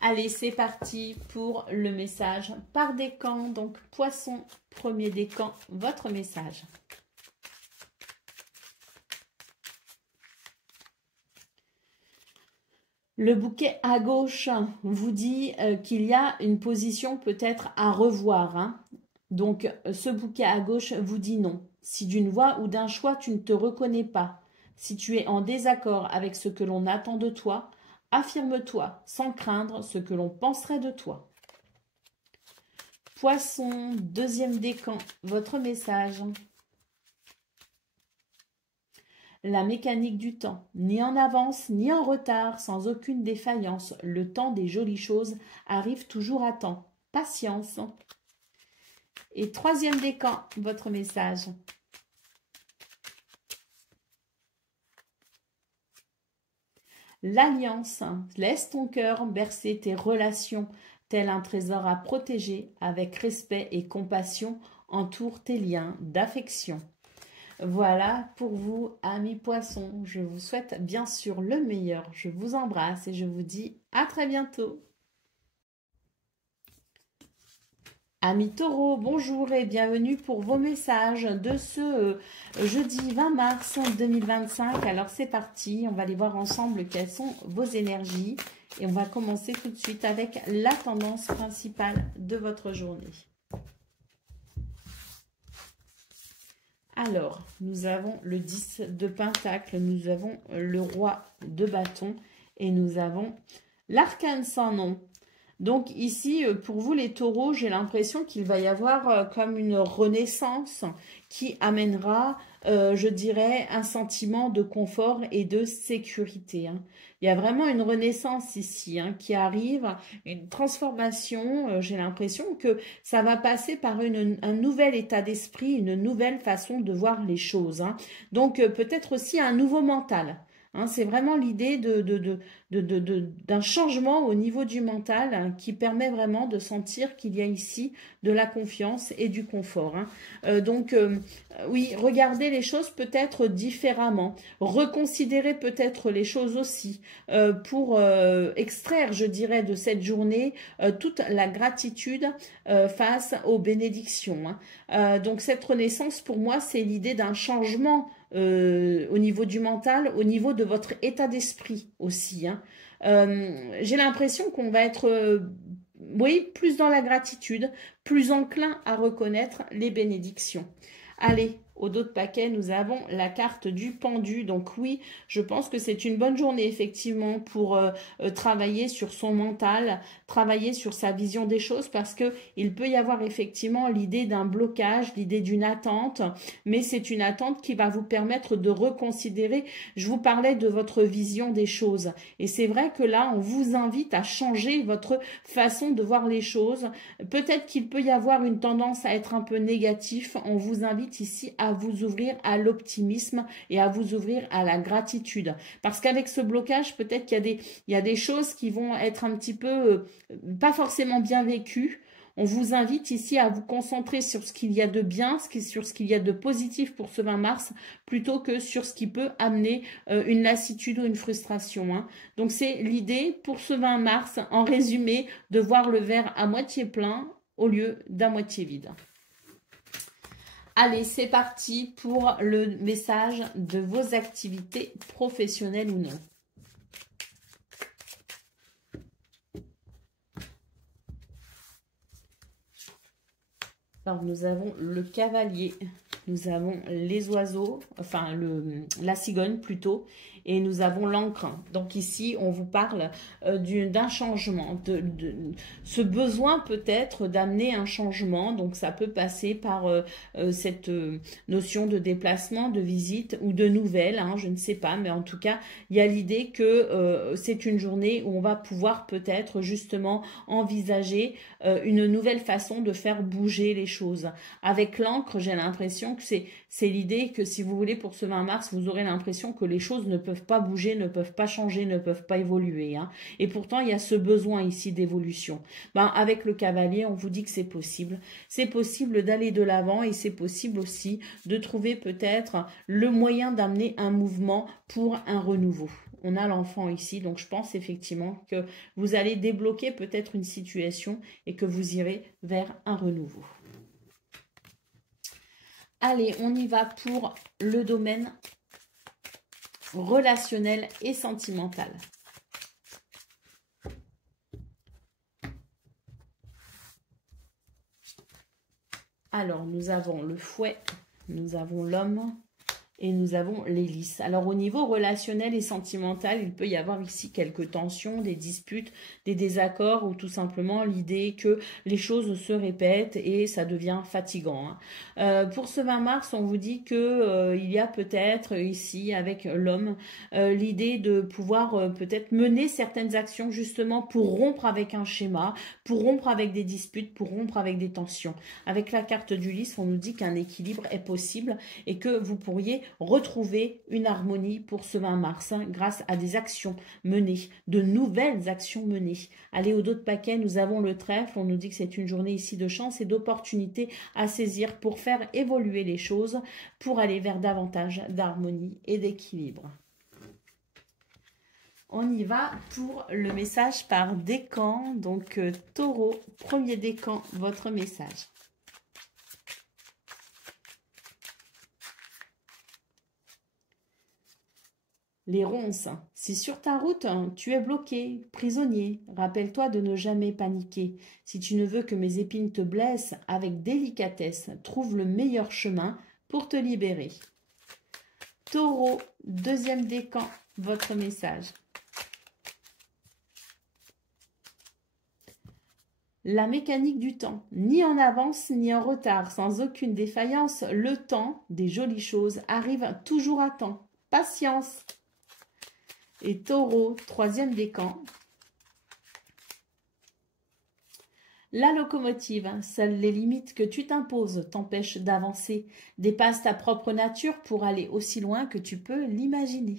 Allez, c'est parti pour le message par décan. Donc, Poisson, premier décan, votre message. Le bouquet à gauche vous dit qu'il y a une position peut-être à revoir. Hein. Donc, ce bouquet à gauche vous dit non. Si d'une voix ou d'un choix, tu ne te reconnais pas, si tu es en désaccord avec ce que l'on attend de toi, affirme-toi sans craindre ce que l'on penserait de toi. Poisson, deuxième décan, votre message. La mécanique du temps, ni en avance, ni en retard, sans aucune défaillance. Le temps des jolies choses arrive toujours à temps. Patience. Et troisième décan, votre message. L'alliance, laisse ton cœur bercer tes relations, tel un trésor à protéger, avec respect et compassion, entoure tes liens d'affection. Voilà pour vous, amis poissons. Je vous souhaite bien sûr le meilleur. Je vous embrasse et je vous dis à très bientôt. Amis taureaux, bonjour et bienvenue pour vos messages de ce jeudi 20 mars 2025. Alors c'est parti, on va aller voir ensemble quelles sont vos énergies. Et on va commencer tout de suite avec la tendance principale de votre journée. Alors, nous avons le 10 de Pentacle, nous avons le roi de bâton et nous avons l'arcane sans nom. Donc ici, pour vous les taureaux, j'ai l'impression qu'il va y avoir comme une renaissance qui amènera, je dirais, un sentiment de confort et de sécurité. Hein. Il y a vraiment une renaissance ici hein, qui arrive, une transformation. J'ai l'impression que ça va passer par un nouvel état d'esprit, une nouvelle façon de voir les choses. Hein. Donc peut-être aussi un nouveau mental. Hein, c'est vraiment l'idée d'un changement au niveau du mental hein, qui permet vraiment de sentir qu'il y a ici de la confiance et du confort. Hein. Oui, regardez les choses peut-être différemment, reconsidérer peut-être les choses aussi pour extraire, je dirais, de cette journée toute la gratitude face aux bénédictions. Hein. Donc cette renaissance, pour moi, c'est l'idée d'un changement au niveau du mental, au niveau de votre état d'esprit aussi. Hein. J'ai l'impression qu'on va être, oui, plus dans la gratitude, plus enclin à reconnaître les bénédictions. Allez, au dos de paquet, nous avons la carte du pendu. Donc oui, je pense que c'est une bonne journée effectivement pour travailler sur son mental, travailler sur sa vision des choses parce que il peut y avoir effectivement l'idée d'un blocage, l'idée d'une attente, mais c'est une attente qui va vous permettre de reconsidérer. Je vous parlais de votre vision des choses et c'est vrai que là, on vous invite à changer votre façon de voir les choses. Peut-être qu'il peut y avoir une tendance à être un peu négatif. On vous invite ici à vous ouvrir à l'optimisme et à vous ouvrir à la gratitude. Parce qu'avec ce blocage, peut-être qu'il y a des choses qui vont être un petit peu pas forcément bien vécues. On vous invite ici à vous concentrer sur ce qu'il y a de bien, sur ce qu'il y a de positif pour ce 20 mars, plutôt que sur ce qui peut amener une lassitude ou une frustration, hein. Donc c'est l'idée pour ce 20 mars, en résumé, de voir le verre à moitié plein au lieu d'à moitié vide. Allez, c'est parti pour le message de vos activités professionnelles ou non. Alors, nous avons le cavalier, nous avons les oiseaux, enfin la cigogne plutôt, et nous avons l'encre. Donc ici, on vous parle d'un changement, de ce besoin peut-être d'amener un changement. Donc ça peut passer par cette notion de déplacement, de visite ou de nouvelles, hein, je ne sais pas. Mais en tout cas, il y a l'idée que c'est une journée où on va pouvoir peut-être justement envisager une nouvelle façon de faire bouger les choses. Avec l'encre, j'ai l'impression que c'est l'idée que si vous voulez pour ce 20 mars, vous aurez l'impression que les choses ne peuvent pas bouger, ne peuvent pas changer, ne peuvent pas évoluer, hein. Et pourtant, il y a ce besoin ici d'évolution. Avec le cavalier, on vous dit que c'est possible. C'est possible d'aller de l'avant et c'est possible aussi de trouver peut-être le moyen d'amener un mouvement pour un renouveau. On a l'enfant ici, donc je pense effectivement que vous allez débloquer peut-être une situation et que vous irez vers un renouveau. Allez, on y va pour le domaine relationnel et sentimental. Alors, nous avons le fouet, nous avons l'homme et nous avons l'hélice. Alors, au niveau relationnel et sentimental, il peut y avoir ici quelques tensions, des disputes, des désaccords ou tout simplement l'idée que les choses se répètent et ça devient fatigant, hein. Pour ce 20 mars, on vous dit que il y a peut-être ici, avec l'homme, l'idée de pouvoir peut-être mener certaines actions justement pour rompre avec un schéma, pour rompre avec des disputes, pour rompre avec des tensions. Avec la carte du lys, on nous dit qu'un équilibre est possible et que vous pourriez retrouver une harmonie pour ce 20 mars, hein, grâce à des actions menées, de nouvelles actions menées. Allez, au dos de paquet, nous avons le trèfle. On nous dit que c'est une journée ici de chance et d'opportunités à saisir pour faire évoluer les choses, pour aller vers davantage d'harmonie et d'équilibre. On y va pour le message par décan. Donc, taureau, premier décan, votre message. Les ronces. Si sur ta route, tu es bloqué, prisonnier, rappelle-toi de ne jamais paniquer. Si tu ne veux que mes épines te blessent, avec délicatesse, trouve le meilleur chemin pour te libérer. Taureau, deuxième décan, votre message. La mécanique du temps, ni en avance ni en retard, sans aucune défaillance, le temps des jolies choses arrive toujours à temps. Patience. Et taureau, troisième décan. La locomotive, seules les limites que tu t'imposes t'empêchent d'avancer. Dépasse ta propre nature pour aller aussi loin que tu peux l'imaginer.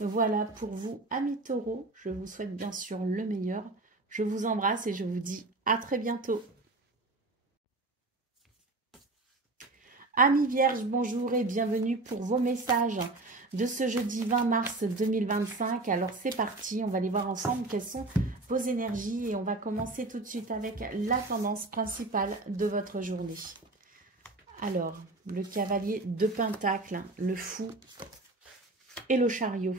Voilà pour vous, amis taureaux. Je vous souhaite bien sûr le meilleur. Je vous embrasse et je vous dis à très bientôt. Amis vierges, bonjour et bienvenue pour vos messages de ce jeudi 20 mars 2025. Alors c'est parti, on va aller voir ensemble quelles sont vos énergies et on va commencer tout de suite avec la tendance principale de votre journée. Alors, le cavalier de Pentacle, le fou et le chariot.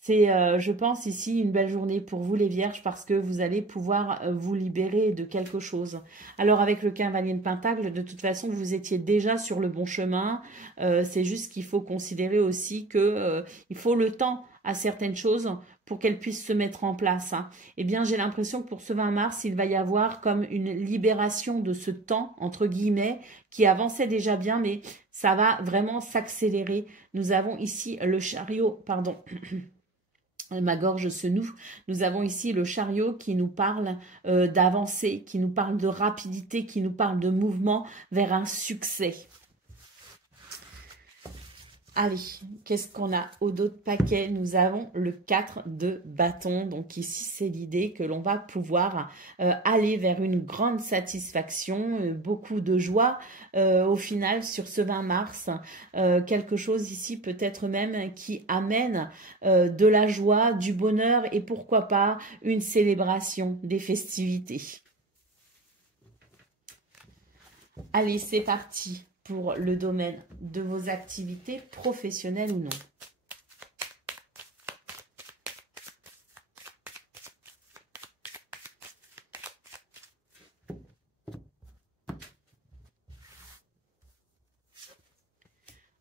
C'est, je pense, ici une belle journée pour vous les vierges parce que vous allez pouvoir vous libérer de quelque chose. Alors avec le cavalier de Pentacle, de toute façon, vous étiez déjà sur le bon chemin. C'est juste qu'il faut considérer aussi que il faut le temps à certaines choses pour qu'elles puissent se mettre en place, hein. Eh bien, j'ai l'impression que pour ce 20 mars, il va y avoir comme une libération de ce temps, entre guillemets, qui avançait déjà bien, mais ça va vraiment s'accélérer. Nous avons ici le chariot, pardon. Ma gorge se noue. Nous avons ici le chariot qui nous parle d'avancer, qui nous parle de rapidité, qui nous parle de mouvement vers un succès. Allez, qu'est-ce qu'on a au dos de paquet? Nous avons le 4 de bâton. Donc ici, c'est l'idée que l'on va pouvoir aller vers une grande satisfaction, beaucoup de joie au final sur ce 20 mars. Quelque chose ici peut-être même qui amène de la joie, du bonheur et pourquoi pas une célébration des festivités. Allez, c'est parti pour le domaine de vos activités professionnelles ou non.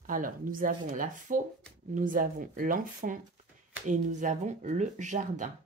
Alors, nous avons la faux, nous avons l'enfant et nous avons le jardin.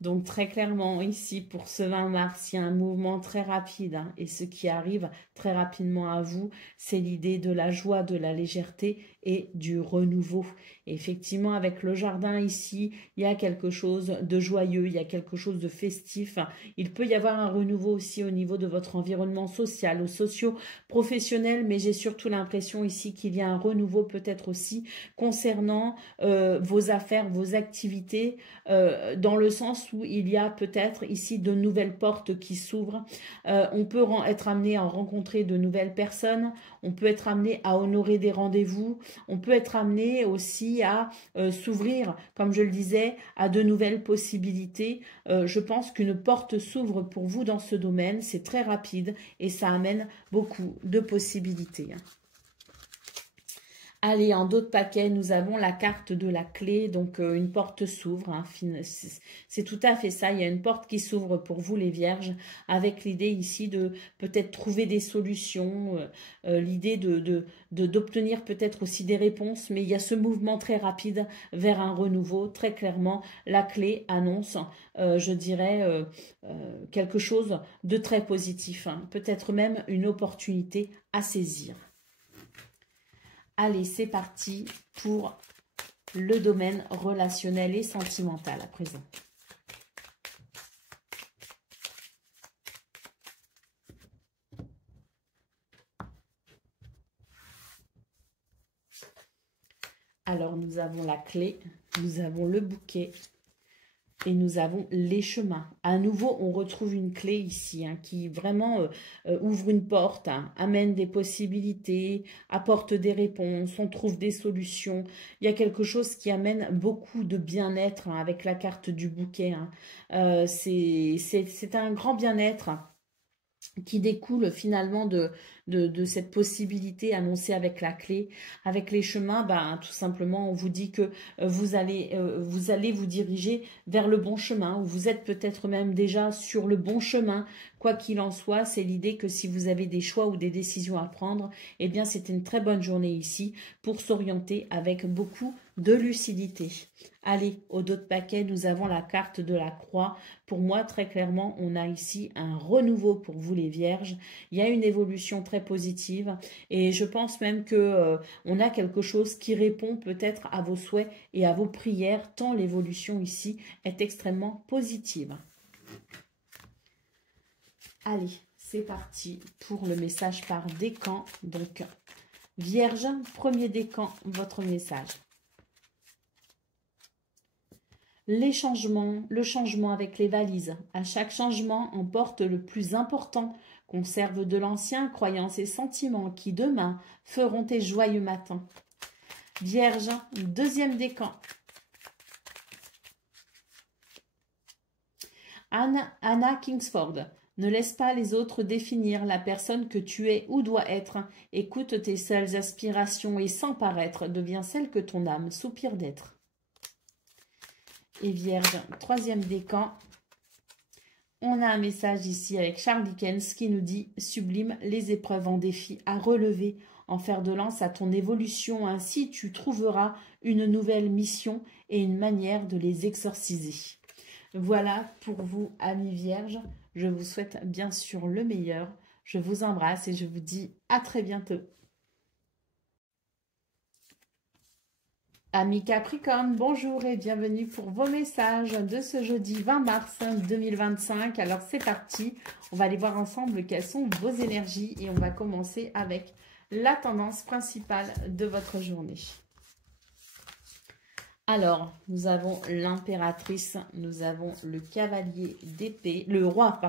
Donc très clairement ici pour ce 20 mars, il y a un mouvement très rapide hein, et ce qui arrive très rapidement à vous, c'est l'idée de la joie, de la légèreté et du renouveau. Et effectivement avec le jardin ici, il y a quelque chose de joyeux, il y a quelque chose de festif. Il peut y avoir un renouveau aussi au niveau de votre environnement social ou socio-professionnel, mais j'ai surtout l'impression ici qu'il y a un renouveau peut-être aussi concernant vos affaires, vos activités, dans le sens où il y a peut-être ici de nouvelles portes qui s'ouvrent. On peut être amené à rencontrer de nouvelles personnes, on peut être amené à honorer des rendez-vous, on peut être amené aussi à s'ouvrir, comme je le disais, à de nouvelles possibilités. Je pense qu'une porte s'ouvre pour vous dans ce domaine, c'est très rapide et ça amène beaucoup de possibilités. Allez, en d'autres paquets, nous avons la carte de la clé, donc une porte s'ouvre. Hein, c'est tout à fait ça, il y a une porte qui s'ouvre pour vous les vierges, avec l'idée ici de peut-être trouver des solutions, l'idée d'obtenir peut-être aussi des réponses, mais il y a ce mouvement très rapide vers un renouveau. Très clairement, la clé annonce, je dirais, quelque chose de très positif, hein, peut-être même une opportunité à saisir. Allez, c'est parti pour le domaine relationnel et sentimental à présent. Alors, nous avons la clé, nous avons le bouquet et nous avons les chemins. À nouveau, on retrouve une clé ici hein, qui vraiment ouvre une porte, hein, amène des possibilités, apporte des réponses, on trouve des solutions. Il y a quelque chose qui amène beaucoup de bien-être hein, avec la carte du bouquet. Hein. C'est un grand bien-être qui découle finalement de cette possibilité annoncée avec la clé. Avec les chemins, ben, tout simplement, on vous dit que vous allez vous diriger vers le bon chemin, ou vous êtes peut-être même déjà sur le bon chemin. Quoi qu'il en soit, c'est l'idée que si vous avez des choix ou des décisions à prendre, eh bien, c'est une très bonne journée ici pour s'orienter avec beaucoup de lucidité. Allez, au dos de paquet, nous avons la carte de la croix. Pour moi, très clairement, on a ici un renouveau pour vous les vierges. Il y a une évolution très positive et je pense même que on a quelque chose qui répond peut-être à vos souhaits et à vos prières, tant l'évolution ici est extrêmement positive. Allez, c'est parti pour le message par décan. Donc, Vierge, premier décan, votre message. Les changements, le changement avec les valises. À chaque changement, emporte le plus important. Conserve de l'ancien, croyances et sentiments qui demain feront tes joyeux matins. Vierge, deuxième décan. Anna Kingsford. Ne laisse pas les autres définir la personne que tu es ou dois être. Écoute tes seules aspirations et sans paraître, deviens celle que ton âme soupire d'être. Et Vierge, troisième décan. On a un message ici avec Charles Dickens qui nous dit « Sublime les épreuves en défi à relever, en fer de lance à ton évolution. Ainsi, tu trouveras une nouvelle mission et une manière de les exorciser. » Voilà pour vous, amis vierges. Je vous souhaite bien sûr le meilleur. Je vous embrasse et je vous dis à très bientôt. Amis Capricorne, bonjour et bienvenue pour vos messages de ce jeudi 20 mars 2025. Alors c'est parti, on va aller voir ensemble quelles sont vos énergies et on va commencer avec la tendance principale de votre journée. Alors, nous avons l'impératrice, nous avons le cavalier d'épée, le roi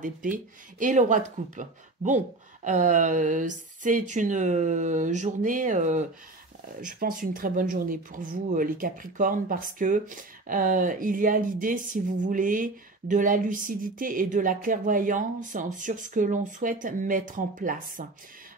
d'épée et le roi de coupe. Bon, c'est une journée... je pense une très bonne journée pour vous les Capricornes parce que il y a l'idée, si vous voulez, de la lucidité et de la clairvoyance sur ce que l'on souhaite mettre en place.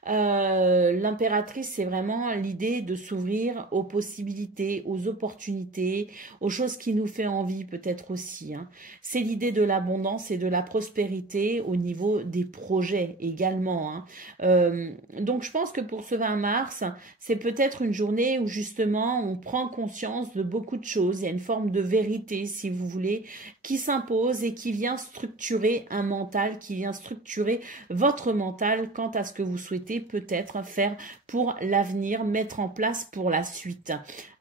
L'impératrice, c'est vraiment l'idée de s'ouvrir aux possibilités, aux opportunités, aux choses qui nous fait envie peut-être aussi. Hein. C'est l'idée de l'abondance et de la prospérité au niveau des projets également. Hein. Donc je pense que pour ce 20 mars, c'est peut-être une journée où justement on prend conscience de beaucoup de choses. Il y a une forme de vérité, si vous voulez, qui s'impose et qui vient structurer un mental, qui vient structurer votre mental quant à ce que vous souhaitez peut-être faire pour l'avenir, mettre en place pour la suite.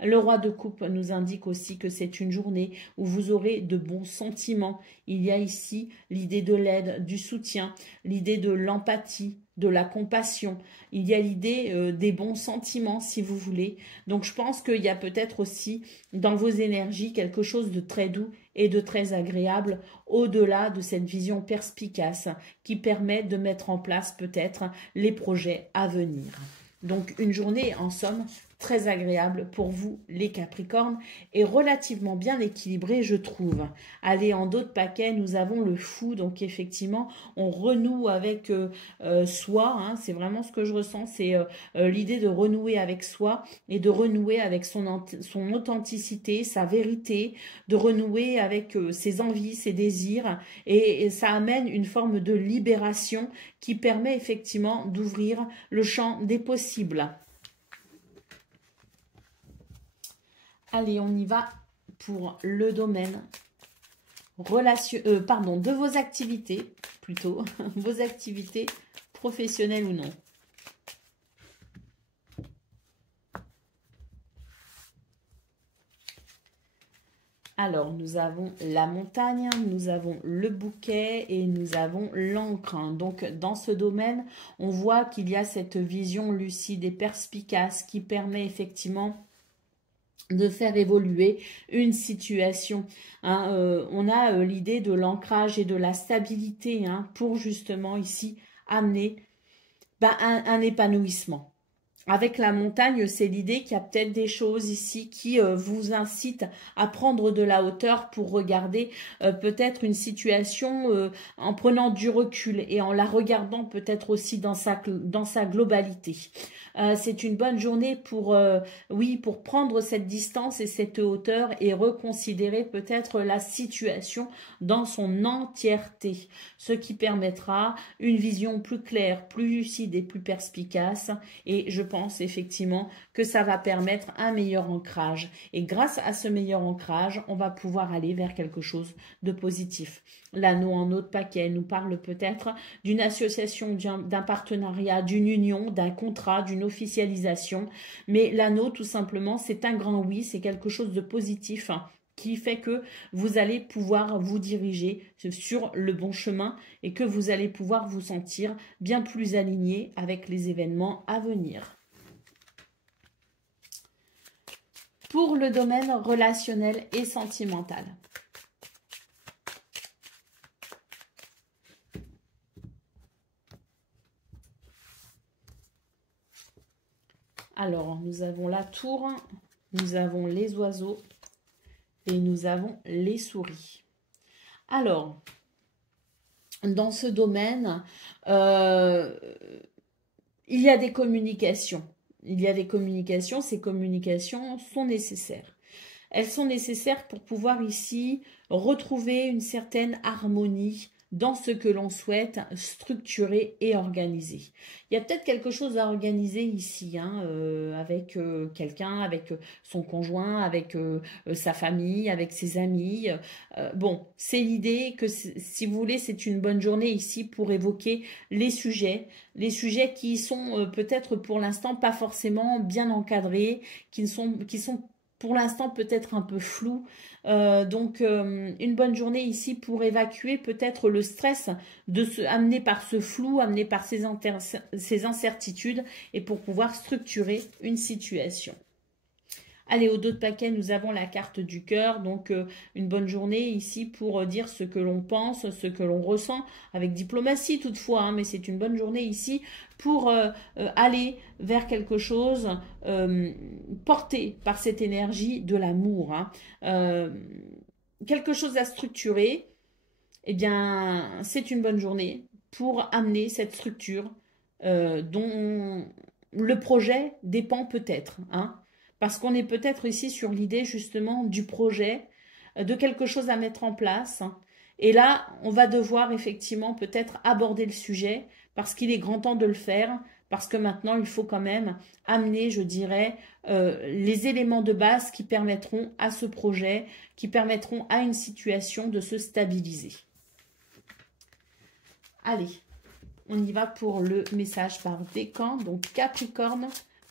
Le roi de coupe nous indique aussi que c'est une journée où vous aurez de bons sentiments. Il y a ici l'idée de l'aide, du soutien, l'idée de l'empathie, de la compassion. Il y a l'idée des bons sentiments, si vous voulez. Donc, je pense qu'il y a peut-être aussi dans vos énergies quelque chose de très doux et de très agréable au-delà de cette vision perspicace qui permet de mettre en place peut-être les projets à venir. Donc, une journée, en somme, très agréable pour vous, les Capricornes, et relativement bien équilibrée, je trouve. Allez, en d'autres paquets, nous avons le fou. Donc, effectivement, on renoue avec soi. Hein, c'est vraiment ce que je ressens. C'est l'idée de renouer avec soi et de renouer avec son authenticité, sa vérité, de renouer avec ses envies, ses désirs. Et ça amène une forme de libération qui permet effectivement d'ouvrir le champ des possibles. Allez, on y va pour le domaine de vos activités, plutôt, vos activités professionnelles ou non. Alors, nous avons la montagne, nous avons le bouquet et nous avons l'encre. Donc, dans ce domaine, on voit qu'il y a cette vision lucide et perspicace qui permet effectivement de faire évoluer une situation. Hein, on a l'idée de l'ancrage et de la stabilité pour justement ici amener un épanouissement. Avec la montagne, c'est l'idée qu'il y a peut-être des choses ici qui vous incitent à prendre de la hauteur pour regarder peut-être une situation en prenant du recul et en la regardant peut-être aussi dans sa globalité. C'est une bonne journée pour prendre cette distance et cette hauteur et reconsidérer peut-être la situation dans son entièreté, ce qui permettra une vision plus claire, plus lucide et plus perspicace. Et je pense effectivement que ça va permettre un meilleur ancrage. Et grâce à ce meilleur ancrage, on va pouvoir aller vers quelque chose de positif. L'anneau en autre paquet nous parle peut-être d'une association, d'un partenariat, d'une union, d'un contrat, d'une officialisation. Mais l'anneau, tout simplement, c'est un grand oui, c'est quelque chose de positif qui fait que vous allez pouvoir vous diriger sur le bon chemin et que vous allez pouvoir vous sentir bien plus aligné avec les événements à venir. Pour le domaine relationnel et sentimental. Alors, nous avons la tour, nous avons les oiseaux et nous avons les souris. Alors, dans ce domaine, il y a des communications. Il y a des communications, ces communications sont nécessaires. Elles sont nécessaires pour pouvoir ici retrouver une certaine harmonie dans ce que l'on souhaite structurer et organiser. Il y a peut-être quelque chose à organiser ici, hein, avec quelqu'un, avec son conjoint, avec sa famille, avec ses amis. Bon, c'est l'idée que, si vous voulez, c'est une bonne journée ici pour évoquer les sujets qui sont peut-être pour l'instant pas forcément bien encadrés, qui sont pour l'instant peut-être un peu flous. Donc, une bonne journée ici pour évacuer peut-être le stress amené par ce flou, amené par ces incertitudes, et pour pouvoir structurer une situation. Allez, au dos de paquet, nous avons la carte du cœur, donc une bonne journée ici pour dire ce que l'on pense, ce que l'on ressent, avec diplomatie toutefois, hein, mais c'est une bonne journée ici pour aller vers quelque chose porté par cette énergie de l'amour. Hein. Quelque chose à structurer, eh bien, c'est une bonne journée pour amener cette structure dont le projet dépend peut-être, hein. Parce qu'on est peut-être ici sur l'idée justement du projet, de quelque chose à mettre en place. Et là, on va devoir effectivement peut-être aborder le sujet parce qu'il est grand temps de le faire, parce que maintenant, il faut quand même amener, je dirais, les éléments de base qui permettront à ce projet, qui permettront à une situation de se stabiliser. Allez, on y va pour le message par décan. Donc, Capricorne,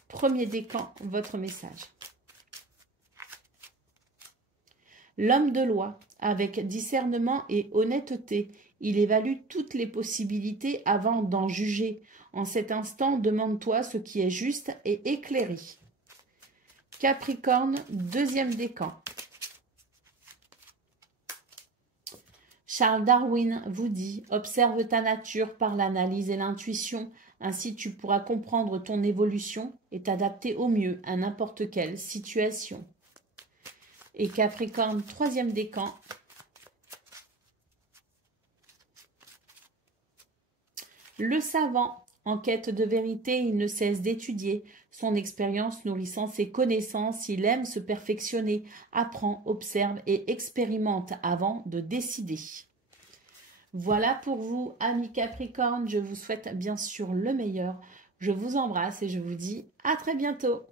premier décan, votre message. L'homme de loi, avec discernement et honnêteté, il évalue toutes les possibilités avant d'en juger. En cet instant, demande-toi ce qui est juste et éclairé. Capricorne, deuxième décan. Charles Darwin vous dit « Observe ta nature par l'analyse et l'intuition, ainsi tu pourras comprendre ton évolution et t'adapter au mieux à n'importe quelle situation. » Et Capricorne, troisième décan. Le savant, en quête de vérité, il ne cesse d'étudier. Son expérience nourrissant ses connaissances, il aime se perfectionner, apprend, observe et expérimente avant de décider. Voilà pour vous, amis Capricorne. Je vous souhaite bien sûr le meilleur. Je vous embrasse et je vous dis à très bientôt.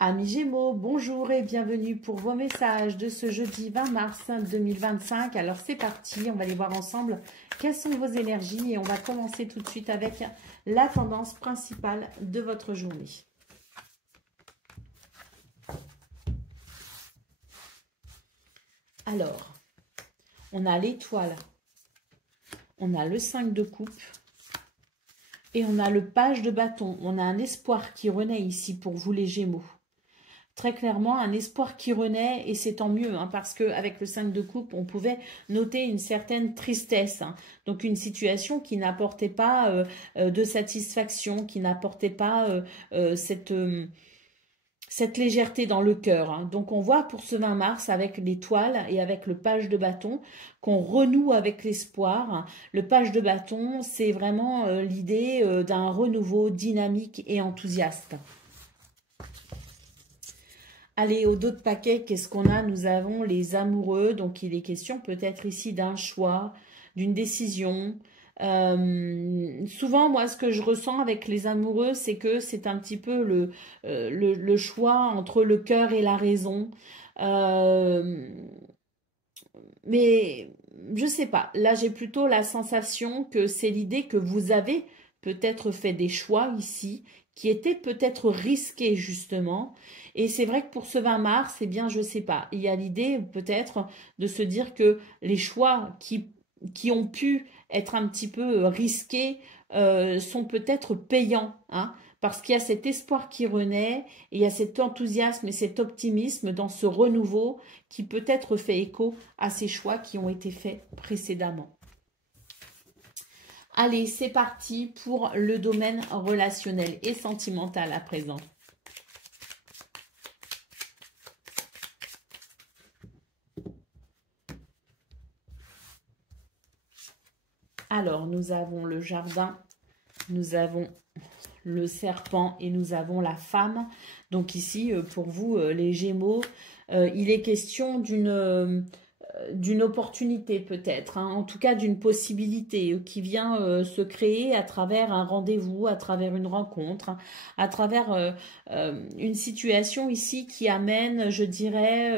Amis Gémeaux, bonjour et bienvenue pour vos messages de ce jeudi 20 mars 2025. Alors c'est parti, on va aller voir ensemble quelles sont vos énergies et on va commencer tout de suite avec la tendance principale de votre journée. Alors, on a l'étoile, on a le 5 de coupe et on a le page de bâton. On a un espoir qui renaît ici pour vous les Gémeaux. Très clairement, un espoir qui renaît, et c'est tant mieux, hein, parce qu'avec le 5 de coupe, on pouvait noter une certaine tristesse. Hein. Donc, une situation qui n'apportait pas de satisfaction, qui n'apportait pas cette légèreté dans le cœur. Hein. Donc, on voit pour ce 20 mars, avec l'étoile et avec le page de bâton, qu'on renoue avec l'espoir. Le page de bâton, c'est vraiment l'idée d'un renouveau dynamique et enthousiaste. Allez, au dos de paquet, qu'est-ce qu'on a? Nous avons les amoureux. Donc, il est question peut-être ici d'un choix, d'une décision. Souvent, moi, ce que je ressens avec les amoureux, c'est que c'est un petit peu le choix entre le cœur et la raison. Mais je sais pas. Là, j'ai plutôt la sensation que c'est l'idée que vous avez peut-être fait des choix ici qui étaient peut-être risqués justement. Et c'est vrai que pour ce 20 mars, eh bien, je sais pas. Il y a l'idée peut-être de se dire que les choix qui ont pu être un petit peu risqués sont peut-être payants, hein, parce qu'il y a cet espoir qui renaît, et il y a cet enthousiasme et cet optimisme dans ce renouveau qui peut-être fait écho à ces choix qui ont été faits précédemment. Allez, c'est parti pour le domaine relationnel et sentimental à présent. Alors, nous avons le jardin, nous avons le serpent et nous avons la femme. Donc ici, pour vous, les Gémeaux, il est question d'une d'une opportunité peut-être, hein, en tout cas d'une possibilité qui vient se créer à travers un rendez-vous, à travers une rencontre, hein, à travers une situation ici qui amène, je dirais,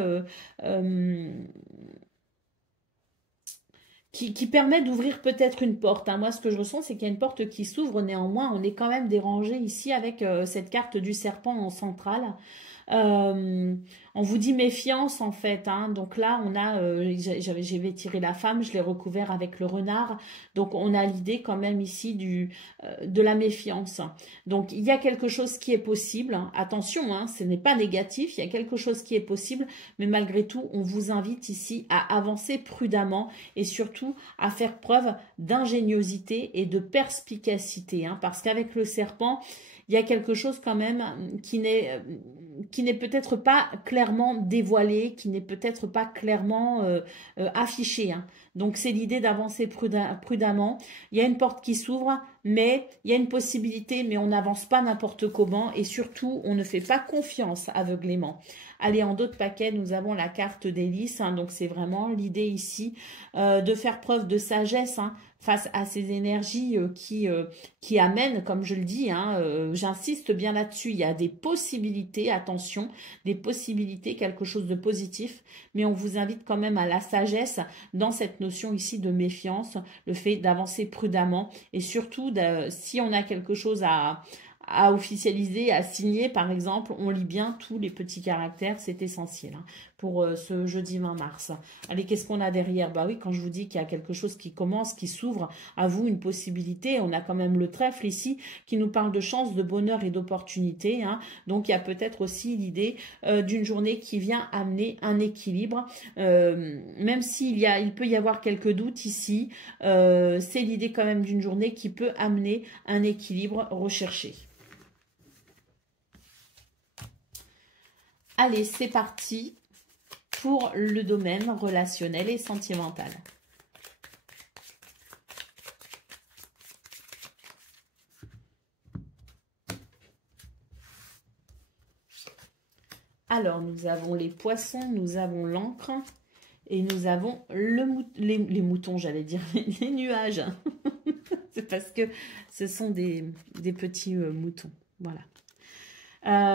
qui permet d'ouvrir peut-être une porte. Hein. Moi, ce que je ressens, c'est qu'il y a une porte qui s'ouvre. Néanmoins, on est quand même dérangé ici avec cette carte du serpent en centrale. On vous dit méfiance en fait, hein. Donc là on a, j'avais tiré la femme, je l'ai recouvert avec le renard, donc on a l'idée quand même ici de la méfiance. Donc il y a quelque chose qui est possible, hein. Attention, hein, ce n'est pas négatif, il y a quelque chose qui est possible, mais malgré tout on vous invite ici à avancer prudemment et surtout à faire preuve d'ingéniosité et de perspicacité, hein, parce qu'avec le serpent, il y a quelque chose quand même qui n'est peut-être pas clairement dévoilé, qui n'est peut-être pas clairement affiché. Hein. Donc c'est l'idée d'avancer prudemment. Il y a une porte qui s'ouvre, mais il y a une possibilité, mais on n'avance pas n'importe comment et surtout on ne fait pas confiance aveuglément. Allez, en d'autres paquets, nous avons la carte d'hélice, hein, donc c'est vraiment l'idée ici de faire preuve de sagesse, hein, face à ces énergies qui amènent, comme je le dis, hein, j'insiste bien là-dessus, il y a des possibilités, attention, des possibilités, quelque chose de positif, mais on vous invite quand même à la sagesse dans cette notion ici de méfiance, le fait d'avancer prudemment et surtout, si on a quelque chose à officialiser, à signer, par exemple, on lit bien tous les petits caractères, c'est essentiel hein, pour ce jeudi 20 mars. Allez, qu'est-ce qu'on a derrière? Bah oui, quand je vous dis qu'il y a quelque chose qui commence, qui s'ouvre, à vous une possibilité, on a quand même le trèfle ici qui nous parle de chance, de bonheur et d'opportunité. Hein. Donc, il y a peut-être aussi l'idée d'une journée qui vient amener un équilibre, même il peut y avoir quelques doutes ici, c'est l'idée quand même d'une journée qui peut amener un équilibre recherché. Allez, c'est parti pour le domaine relationnel et sentimental. Alors, nous avons les poissons, nous avons l'encre et nous avons les moutons, j'allais dire, les nuages. C'est parce que ce sont des petits moutons. Voilà.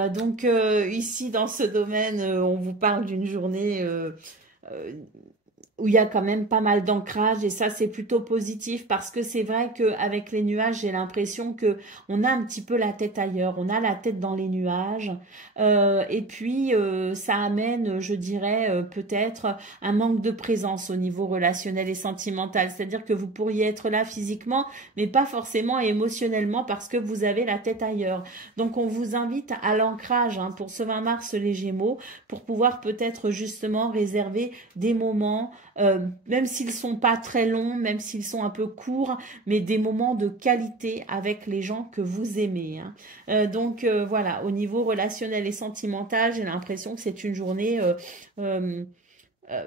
Donc ici dans ce domaine, on vous parle d'une journée où il y a quand même pas mal d'ancrage et ça c'est plutôt positif parce que c'est vrai qu'avec les nuages j'ai l'impression que on a un petit peu la tête ailleurs, on a la tête dans les nuages et puis ça amène je dirais peut-être un manque de présence au niveau relationnel et sentimental, c'est-à-dire que vous pourriez être là physiquement mais pas forcément émotionnellement parce que vous avez la tête ailleurs. Donc on vous invite à l'ancrage hein, pour ce 20 mars les Gémeaux pour pouvoir peut-être justement réserver des moments même s'ils sont pas très longs, même s'ils sont un peu courts, mais des moments de qualité avec les gens que vous aimez. Hein. Donc voilà, au niveau relationnel et sentimental, j'ai l'impression que c'est une journée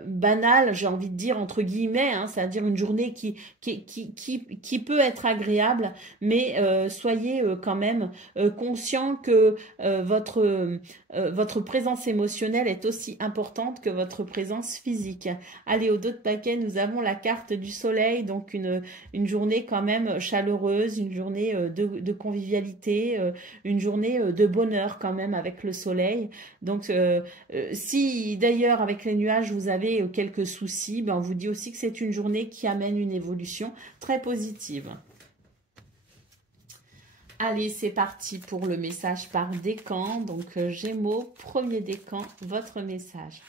banale, j'ai envie de dire entre guillemets, hein, c'est-à-dire une journée qui peut être agréable, mais soyez quand même conscient que votre présence émotionnelle est aussi importante que votre présence physique. Allez, au dos de paquet, nous avons la carte du soleil, donc une journée quand même chaleureuse, une journée de convivialité, une journée de bonheur quand même avec le soleil. Donc si d'ailleurs avec les nuages vous avez quelques soucis, ben on vous dit aussi que c'est une journée qui amène une évolution très positive. Allez, c'est parti pour le message par décan. Donc Gémeaux, premier décan, votre message.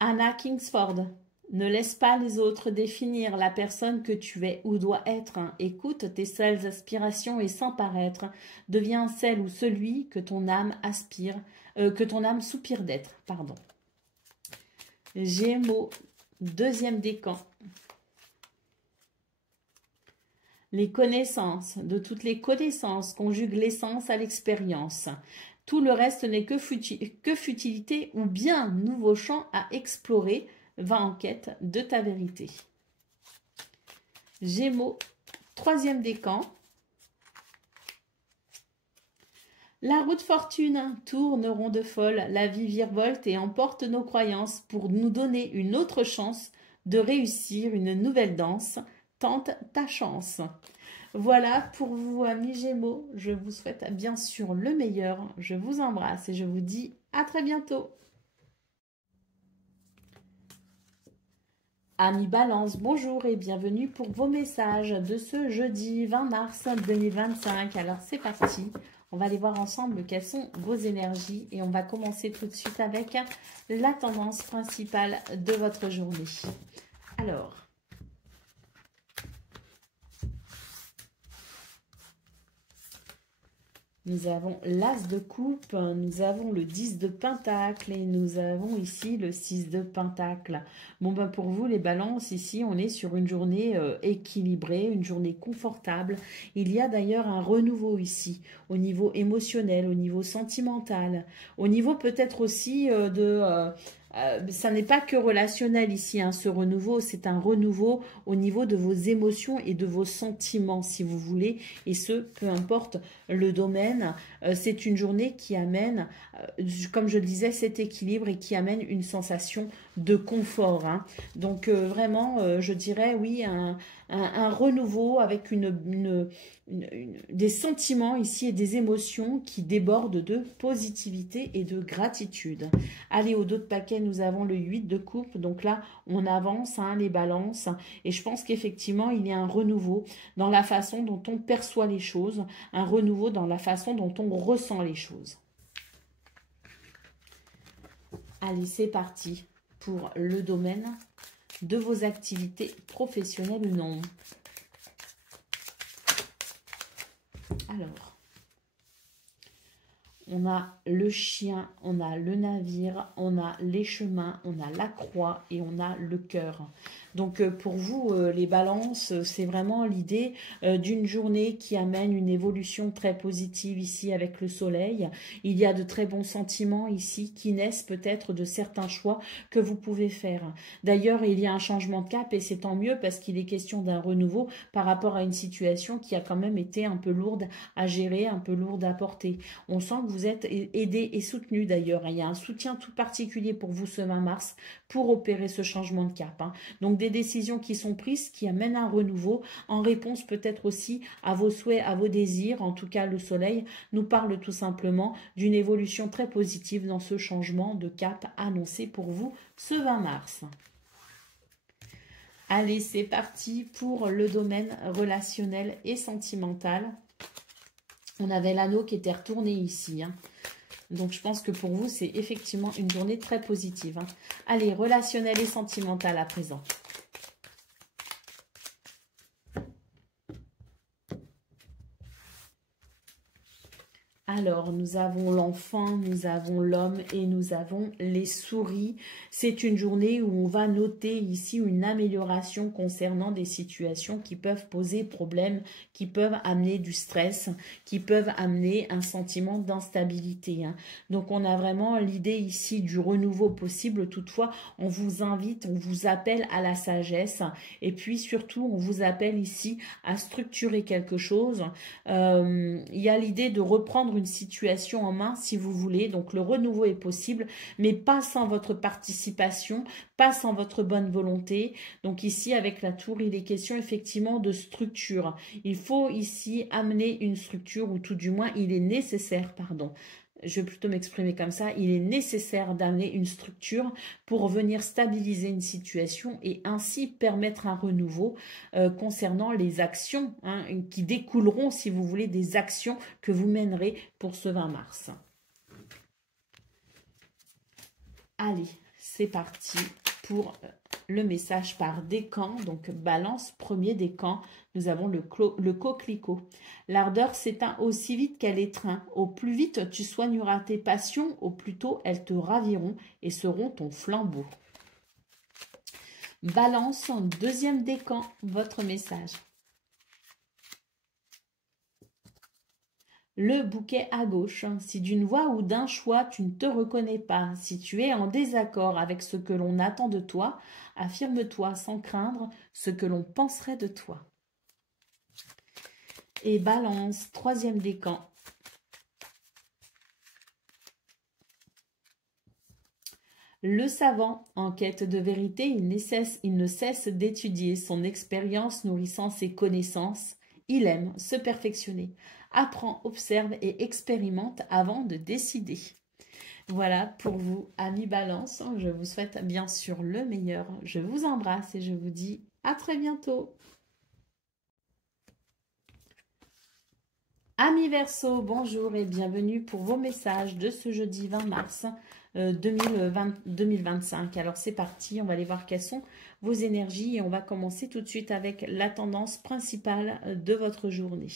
Anna Kingsford. Ne laisse pas les autres définir la personne que tu es ou dois être. Écoute tes seules aspirations et sans paraître. Deviens celle ou celui que ton âme aspire, que ton âme soupire d'être. Pardon. Gémeaux, deuxième décan. Les connaissances, de toutes les connaissances, conjuguent l'essence à l'expérience. Tout le reste n'est que futilité ou bien nouveau champ à explorer. Va en quête de ta vérité. Gémeaux, troisième décan. La roue de fortune tourne ronde folle, la vie virevolte et emporte nos croyances pour nous donner une autre chance de réussir une nouvelle danse. Tente ta chance. Voilà pour vous, amis Gémeaux. Je vous souhaite bien sûr le meilleur. Je vous embrasse et je vous dis à très bientôt. Amis Balance, bonjour et bienvenue pour vos messages de ce jeudi 20 mars 2025. Alors c'est parti, on va aller voir ensemble quelles sont vos énergies et on va commencer tout de suite avec la tendance principale de votre journée. Alors, nous avons l'As de coupe, nous avons le 10 de pentacle et nous avons ici le 6 de pentacle. Bon, ben pour vous, les balances, ici, on est sur une journée équilibrée, une journée confortable. Il y a d'ailleurs un renouveau ici, au niveau émotionnel, au niveau sentimental, au niveau peut-être aussi ça n'est pas que relationnel ici, hein, ce renouveau, c'est un renouveau au niveau de vos émotions et de vos sentiments, si vous voulez, et ce, peu importe le domaine. C'est une journée qui amène, comme je le disais, cet équilibre et qui amène une sensation de confort. Hein. Donc vraiment, je dirais, oui, un renouveau avec des sentiments ici et des émotions qui débordent de positivité et de gratitude. Allez, au dos de paquet, nous avons le 8 de coupe. Donc là, on avance, hein, les balances. Et je pense qu'effectivement, il y a un renouveau dans la façon dont on perçoit les choses, un renouveau dans la façon dont on ressent les choses. Allez, c'est parti pour le domaine de vos activités professionnelles ou non. Alors, on a le chien, on a le navire, on a les chemins, on a la croix et on a le cœur. Donc pour vous, les balances, c'est vraiment l'idée d'une journée qui amène une évolution très positive ici avec le soleil. Il y a de très bons sentiments ici qui naissent peut-être de certains choix que vous pouvez faire. D'ailleurs, il y a un changement de cap et c'est tant mieux parce qu'il est question d'un renouveau par rapport à une situation qui a quand même été un peu lourde à gérer, un peu lourde à porter. On sent que vous êtes aidé et soutenu d'ailleurs. Il y a un soutien tout particulier pour vous ce 20 mars pour opérer ce changement de cap. Hein. Donc des décisions qui sont prises, qui amènent un renouveau en réponse peut-être aussi à vos souhaits, à vos désirs. En tout cas, le soleil nous parle tout simplement d'une évolution très positive dans ce changement de cap annoncé pour vous ce 20 mars. Allez, c'est parti pour le domaine relationnel et sentimental. On avait l'anneau qui était retourné ici. Hein. Donc, je pense que pour vous, c'est effectivement une journée très positive. Hein. Allez, relationnel et sentimental à présent. Alors, nous avons l'enfant, nous avons l'homme et nous avons les souris. C'est une journée où on va noter ici une amélioration concernant des situations qui peuvent poser problème, qui peuvent amener du stress, qui peuvent amener un sentiment d'instabilité. Hein. Donc, on a vraiment l'idée ici du renouveau possible. Toutefois, on vous invite, on vous appelle à la sagesse et puis surtout, on vous appelle ici à structurer quelque chose. Il y a l'idée de reprendre une situation en main si vous voulez, donc le renouveau est possible, mais pas sans votre participation, pas sans votre bonne volonté. Donc ici avec la tour, il est question effectivement de structure. Il faut ici amener une structure, ou tout du moins il est nécessaire, pardon, je vais plutôt m'exprimer comme ça, il est nécessaire d'amener une structure pour venir stabiliser une situation et ainsi permettre un renouveau concernant les actions hein, qui découleront, si vous voulez, des actions que vous mènerez pour ce 20 mars. Allez, c'est parti pour le message par décan. Donc, balance, premier décan. Nous avons le coquelicot. L'ardeur s'éteint aussi vite qu'elle étreint. Au plus vite tu soigneras tes passions, au plus tôt elles te raviront et seront ton flambeau. Balance, deuxième décan, votre message. Le bouquet à gauche. Si d'une voix ou d'un choix tu ne te reconnais pas, si tu es en désaccord avec ce que l'on attend de toi, affirme-toi sans craindre ce que l'on penserait de toi. Et balance, troisième décan. Le savant, en quête de vérité, il ne cesse d'étudier son expérience nourrissant ses connaissances. Il aime se perfectionner, apprend, observe et expérimente avant de décider. Voilà pour vous, amis Balance. Je vous souhaite bien sûr le meilleur. Je vous embrasse et je vous dis à très bientôt. Amis Verseau, bonjour et bienvenue pour vos messages de ce jeudi 20 mars 2025. Alors c'est parti, on va aller voir quelles sont vos énergies et on va commencer tout de suite avec la tendance principale de votre journée.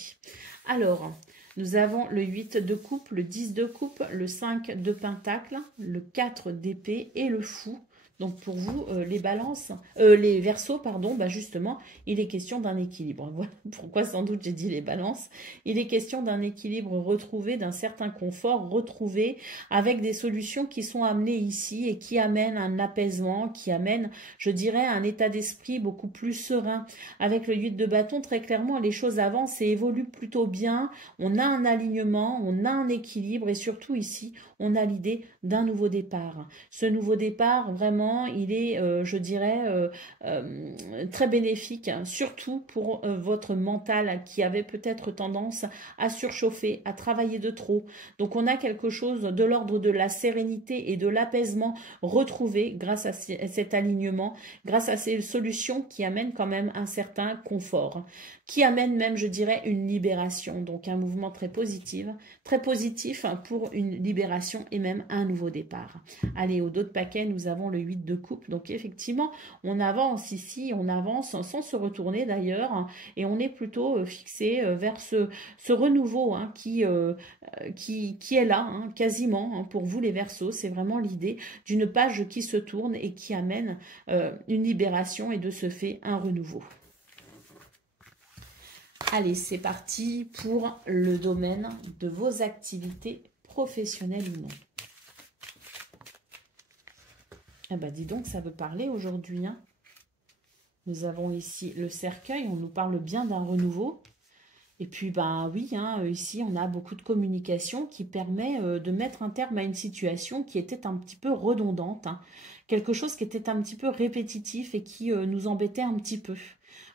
Alors, nous avons le 8 de coupe, le 10 de coupe, le 5 de pentacle, le 4 d'épée et le fou. Donc pour vous, les balances, les verseaux, pardon, bah justement, il est question d'un équilibre. Voilà pourquoi sans doute j'ai dit les balances. Il est question d'un équilibre retrouvé, d'un certain confort retrouvé, avec des solutions qui sont amenées ici et qui amènent un apaisement, qui amènent, je dirais, un état d'esprit beaucoup plus serein. Avec le 8 de bâton, très clairement, les choses avancent et évoluent plutôt bien. On a un alignement, on a un équilibre et surtout ici, on a l'idée d'un nouveau départ. Ce nouveau départ, vraiment, il est, je dirais, très bénéfique, surtout pour votre mental qui avait peut-être tendance à surchauffer, à travailler de trop. Donc, on a quelque chose de l'ordre de la sérénité et de l'apaisement retrouvé grâce à cet alignement, grâce à ces solutions qui amènent quand même un certain confort, qui amènent même, je dirais, une libération. Donc, un mouvement très positif pour une libération et même un nouveau départ. Allez, au dos de paquet, nous avons le 8 de coupe. Donc, effectivement, on avance ici, on avance sans se retourner d'ailleurs, et on est plutôt fixé vers ce renouveau hein, qui est là, hein, quasiment, hein, pour vous les Verseaux. C'est vraiment l'idée d'une page qui se tourne et qui amène une libération et de ce fait un renouveau. Allez, c'est parti pour le domaine de vos activités professionnelles ou non. Eh bien, dis donc, ça veut parler aujourd'hui. Hein. Nous avons ici le cercueil, on nous parle bien d'un renouveau. Et puis, ben oui, hein, ici, on a beaucoup de communication qui permet de mettre un terme à une situation qui était un petit peu redondante. Hein. Quelque chose qui était un petit peu répétitif et qui nous embêtait un petit peu.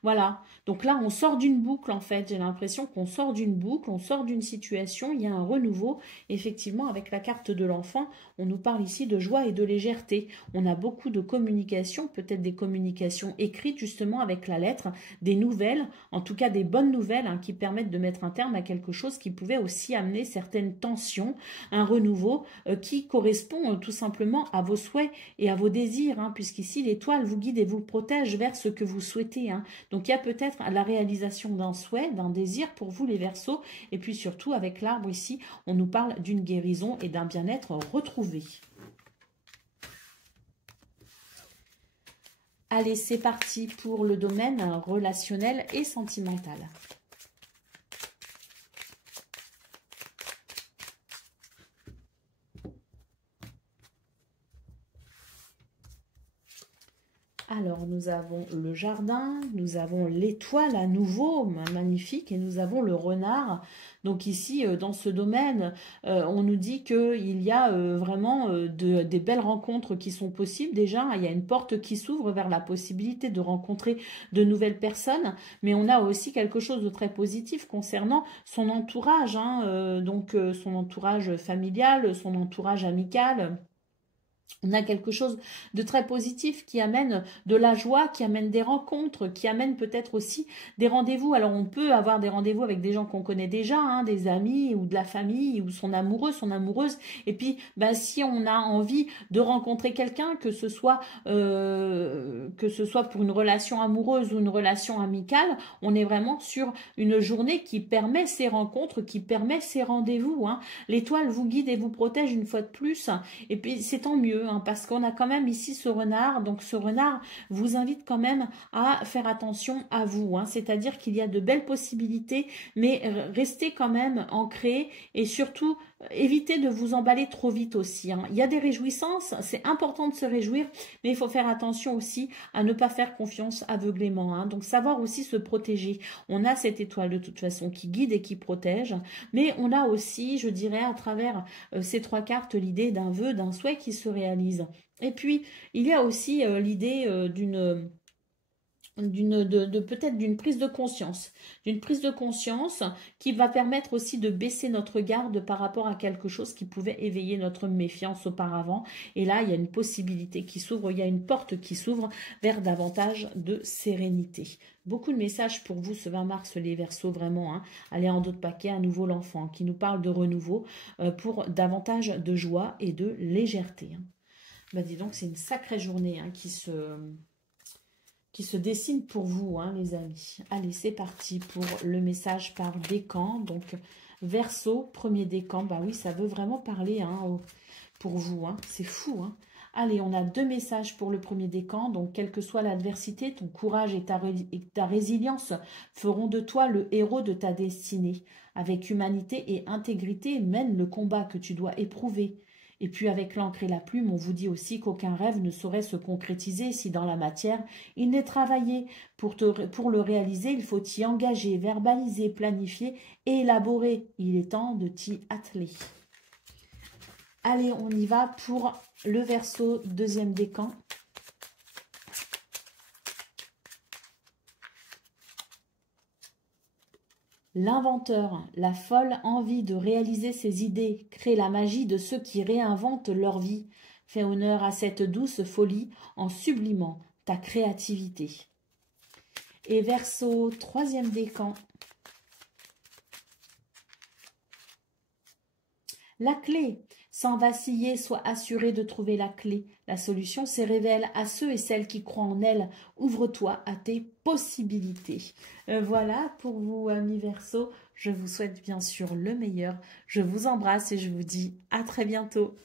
Voilà, donc là on sort d'une boucle en fait, j'ai l'impression qu'on sort d'une boucle, on sort d'une situation, il y a un renouveau. Effectivement avec la carte de l'enfant, on nous parle ici de joie et de légèreté. On a beaucoup de communication, peut-être des communications écrites justement avec la lettre, des nouvelles, en tout cas des bonnes nouvelles hein, qui permettent de mettre un terme à quelque chose qui pouvait aussi amener certaines tensions, un renouveau qui correspond tout simplement à vos souhaits et à vos désirs, hein, puisqu'ici l'étoile vous guide et vous protège vers ce que vous souhaitez. Hein. Donc, il y a peut-être la réalisation d'un souhait, d'un désir pour vous les Verseaux. Et puis surtout, avec l'arbre ici, on nous parle d'une guérison et d'un bien-être retrouvé. Allez, c'est parti pour le domaine relationnel et sentimental. Alors, nous avons le jardin, nous avons l'étoile à nouveau, magnifique, et nous avons le renard. Donc ici, dans ce domaine, on nous dit qu'il y a vraiment des belles rencontres qui sont possibles. Déjà, il y a une porte qui s'ouvre vers la possibilité de rencontrer de nouvelles personnes, mais on a aussi quelque chose de très positif concernant son entourage, hein, donc son entourage familial, son entourage amical. On a quelque chose de très positif qui amène de la joie, qui amène des rencontres, qui amène peut-être aussi des rendez-vous. Alors, on peut avoir des rendez-vous avec des gens qu'on connaît déjà, hein, des amis ou de la famille ou son amoureux, son amoureuse. Et puis, ben, si on a envie de rencontrer quelqu'un, que ce soit pour une relation amoureuse ou une relation amicale, on est vraiment sur une journée qui permet ces rencontres, qui permet ces rendez-vous. Hein. L'étoile vous guide et vous protège une fois de plus. Et puis, c'est tant mieux. Parce qu'on a quand même ici ce renard, donc ce renard vous invite quand même à faire attention à vous, hein. C'est-à-dire qu'il y a de belles possibilités, mais restez quand même ancré et surtout évitez de vous emballer trop vite aussi, hein. Il y a des réjouissances, c'est important de se réjouir, mais il faut faire attention aussi à ne pas faire confiance aveuglément, hein. Donc savoir aussi se protéger. On a cette étoile de toute façon qui guide et qui protège, mais on a aussi, je dirais, à travers ces trois cartes, l'idée d'un vœu, d'un souhait qui se réalise réalise. Et puis, il y a aussi l'idée peut-être d'une prise de conscience qui va permettre aussi de baisser notre garde par rapport à quelque chose qui pouvait éveiller notre méfiance auparavant. Et là, il y a une possibilité qui s'ouvre, il y a une porte qui s'ouvre vers davantage de sérénité. Beaucoup de messages pour vous ce 20 mars, les Verseaux, vraiment. Hein. Allez en d'autres paquets, à nouveau l'enfant qui nous parle de renouveau pour davantage de joie et de légèreté. Hein. Bah, dis donc, c'est une sacrée journée hein, qui se dessine pour vous, hein, les amis. Allez, c'est parti pour le message par décan. Donc, Verseau, premier décan. Bah oui, ça veut vraiment parler hein, pour vous. Hein. C'est fou. Hein. Allez, on a 2 messages pour le premier décan. Donc, quelle que soit l'adversité, ton courage et ta résilience feront de toi le héros de ta destinée. Avec humanité et intégrité, mène le combat que tu dois éprouver. Et puis avec l'encre et la plume, on vous dit aussi qu'aucun rêve ne saurait se concrétiser si dans la matière, il n'est travaillé. Pour le réaliser, il faut t'y engager, verbaliser, planifier et élaborer. Il est temps de t'y atteler. Allez, on y va pour le Verseau, deuxième décan. L'inventeur, la folle envie de réaliser ses idées, crée la magie de ceux qui réinventent leur vie. Fais honneur à cette douce folie en sublimant ta créativité. Et Verseau, troisième décan. La clé, sans vaciller, sois assuré de trouver la clé. La solution se révèle à ceux et celles qui croient en elle. Ouvre-toi à tes possibilités. Voilà pour vous, amis Verseau. Je vous souhaite bien sûr le meilleur. Je vous embrasse et je vous dis à très bientôt.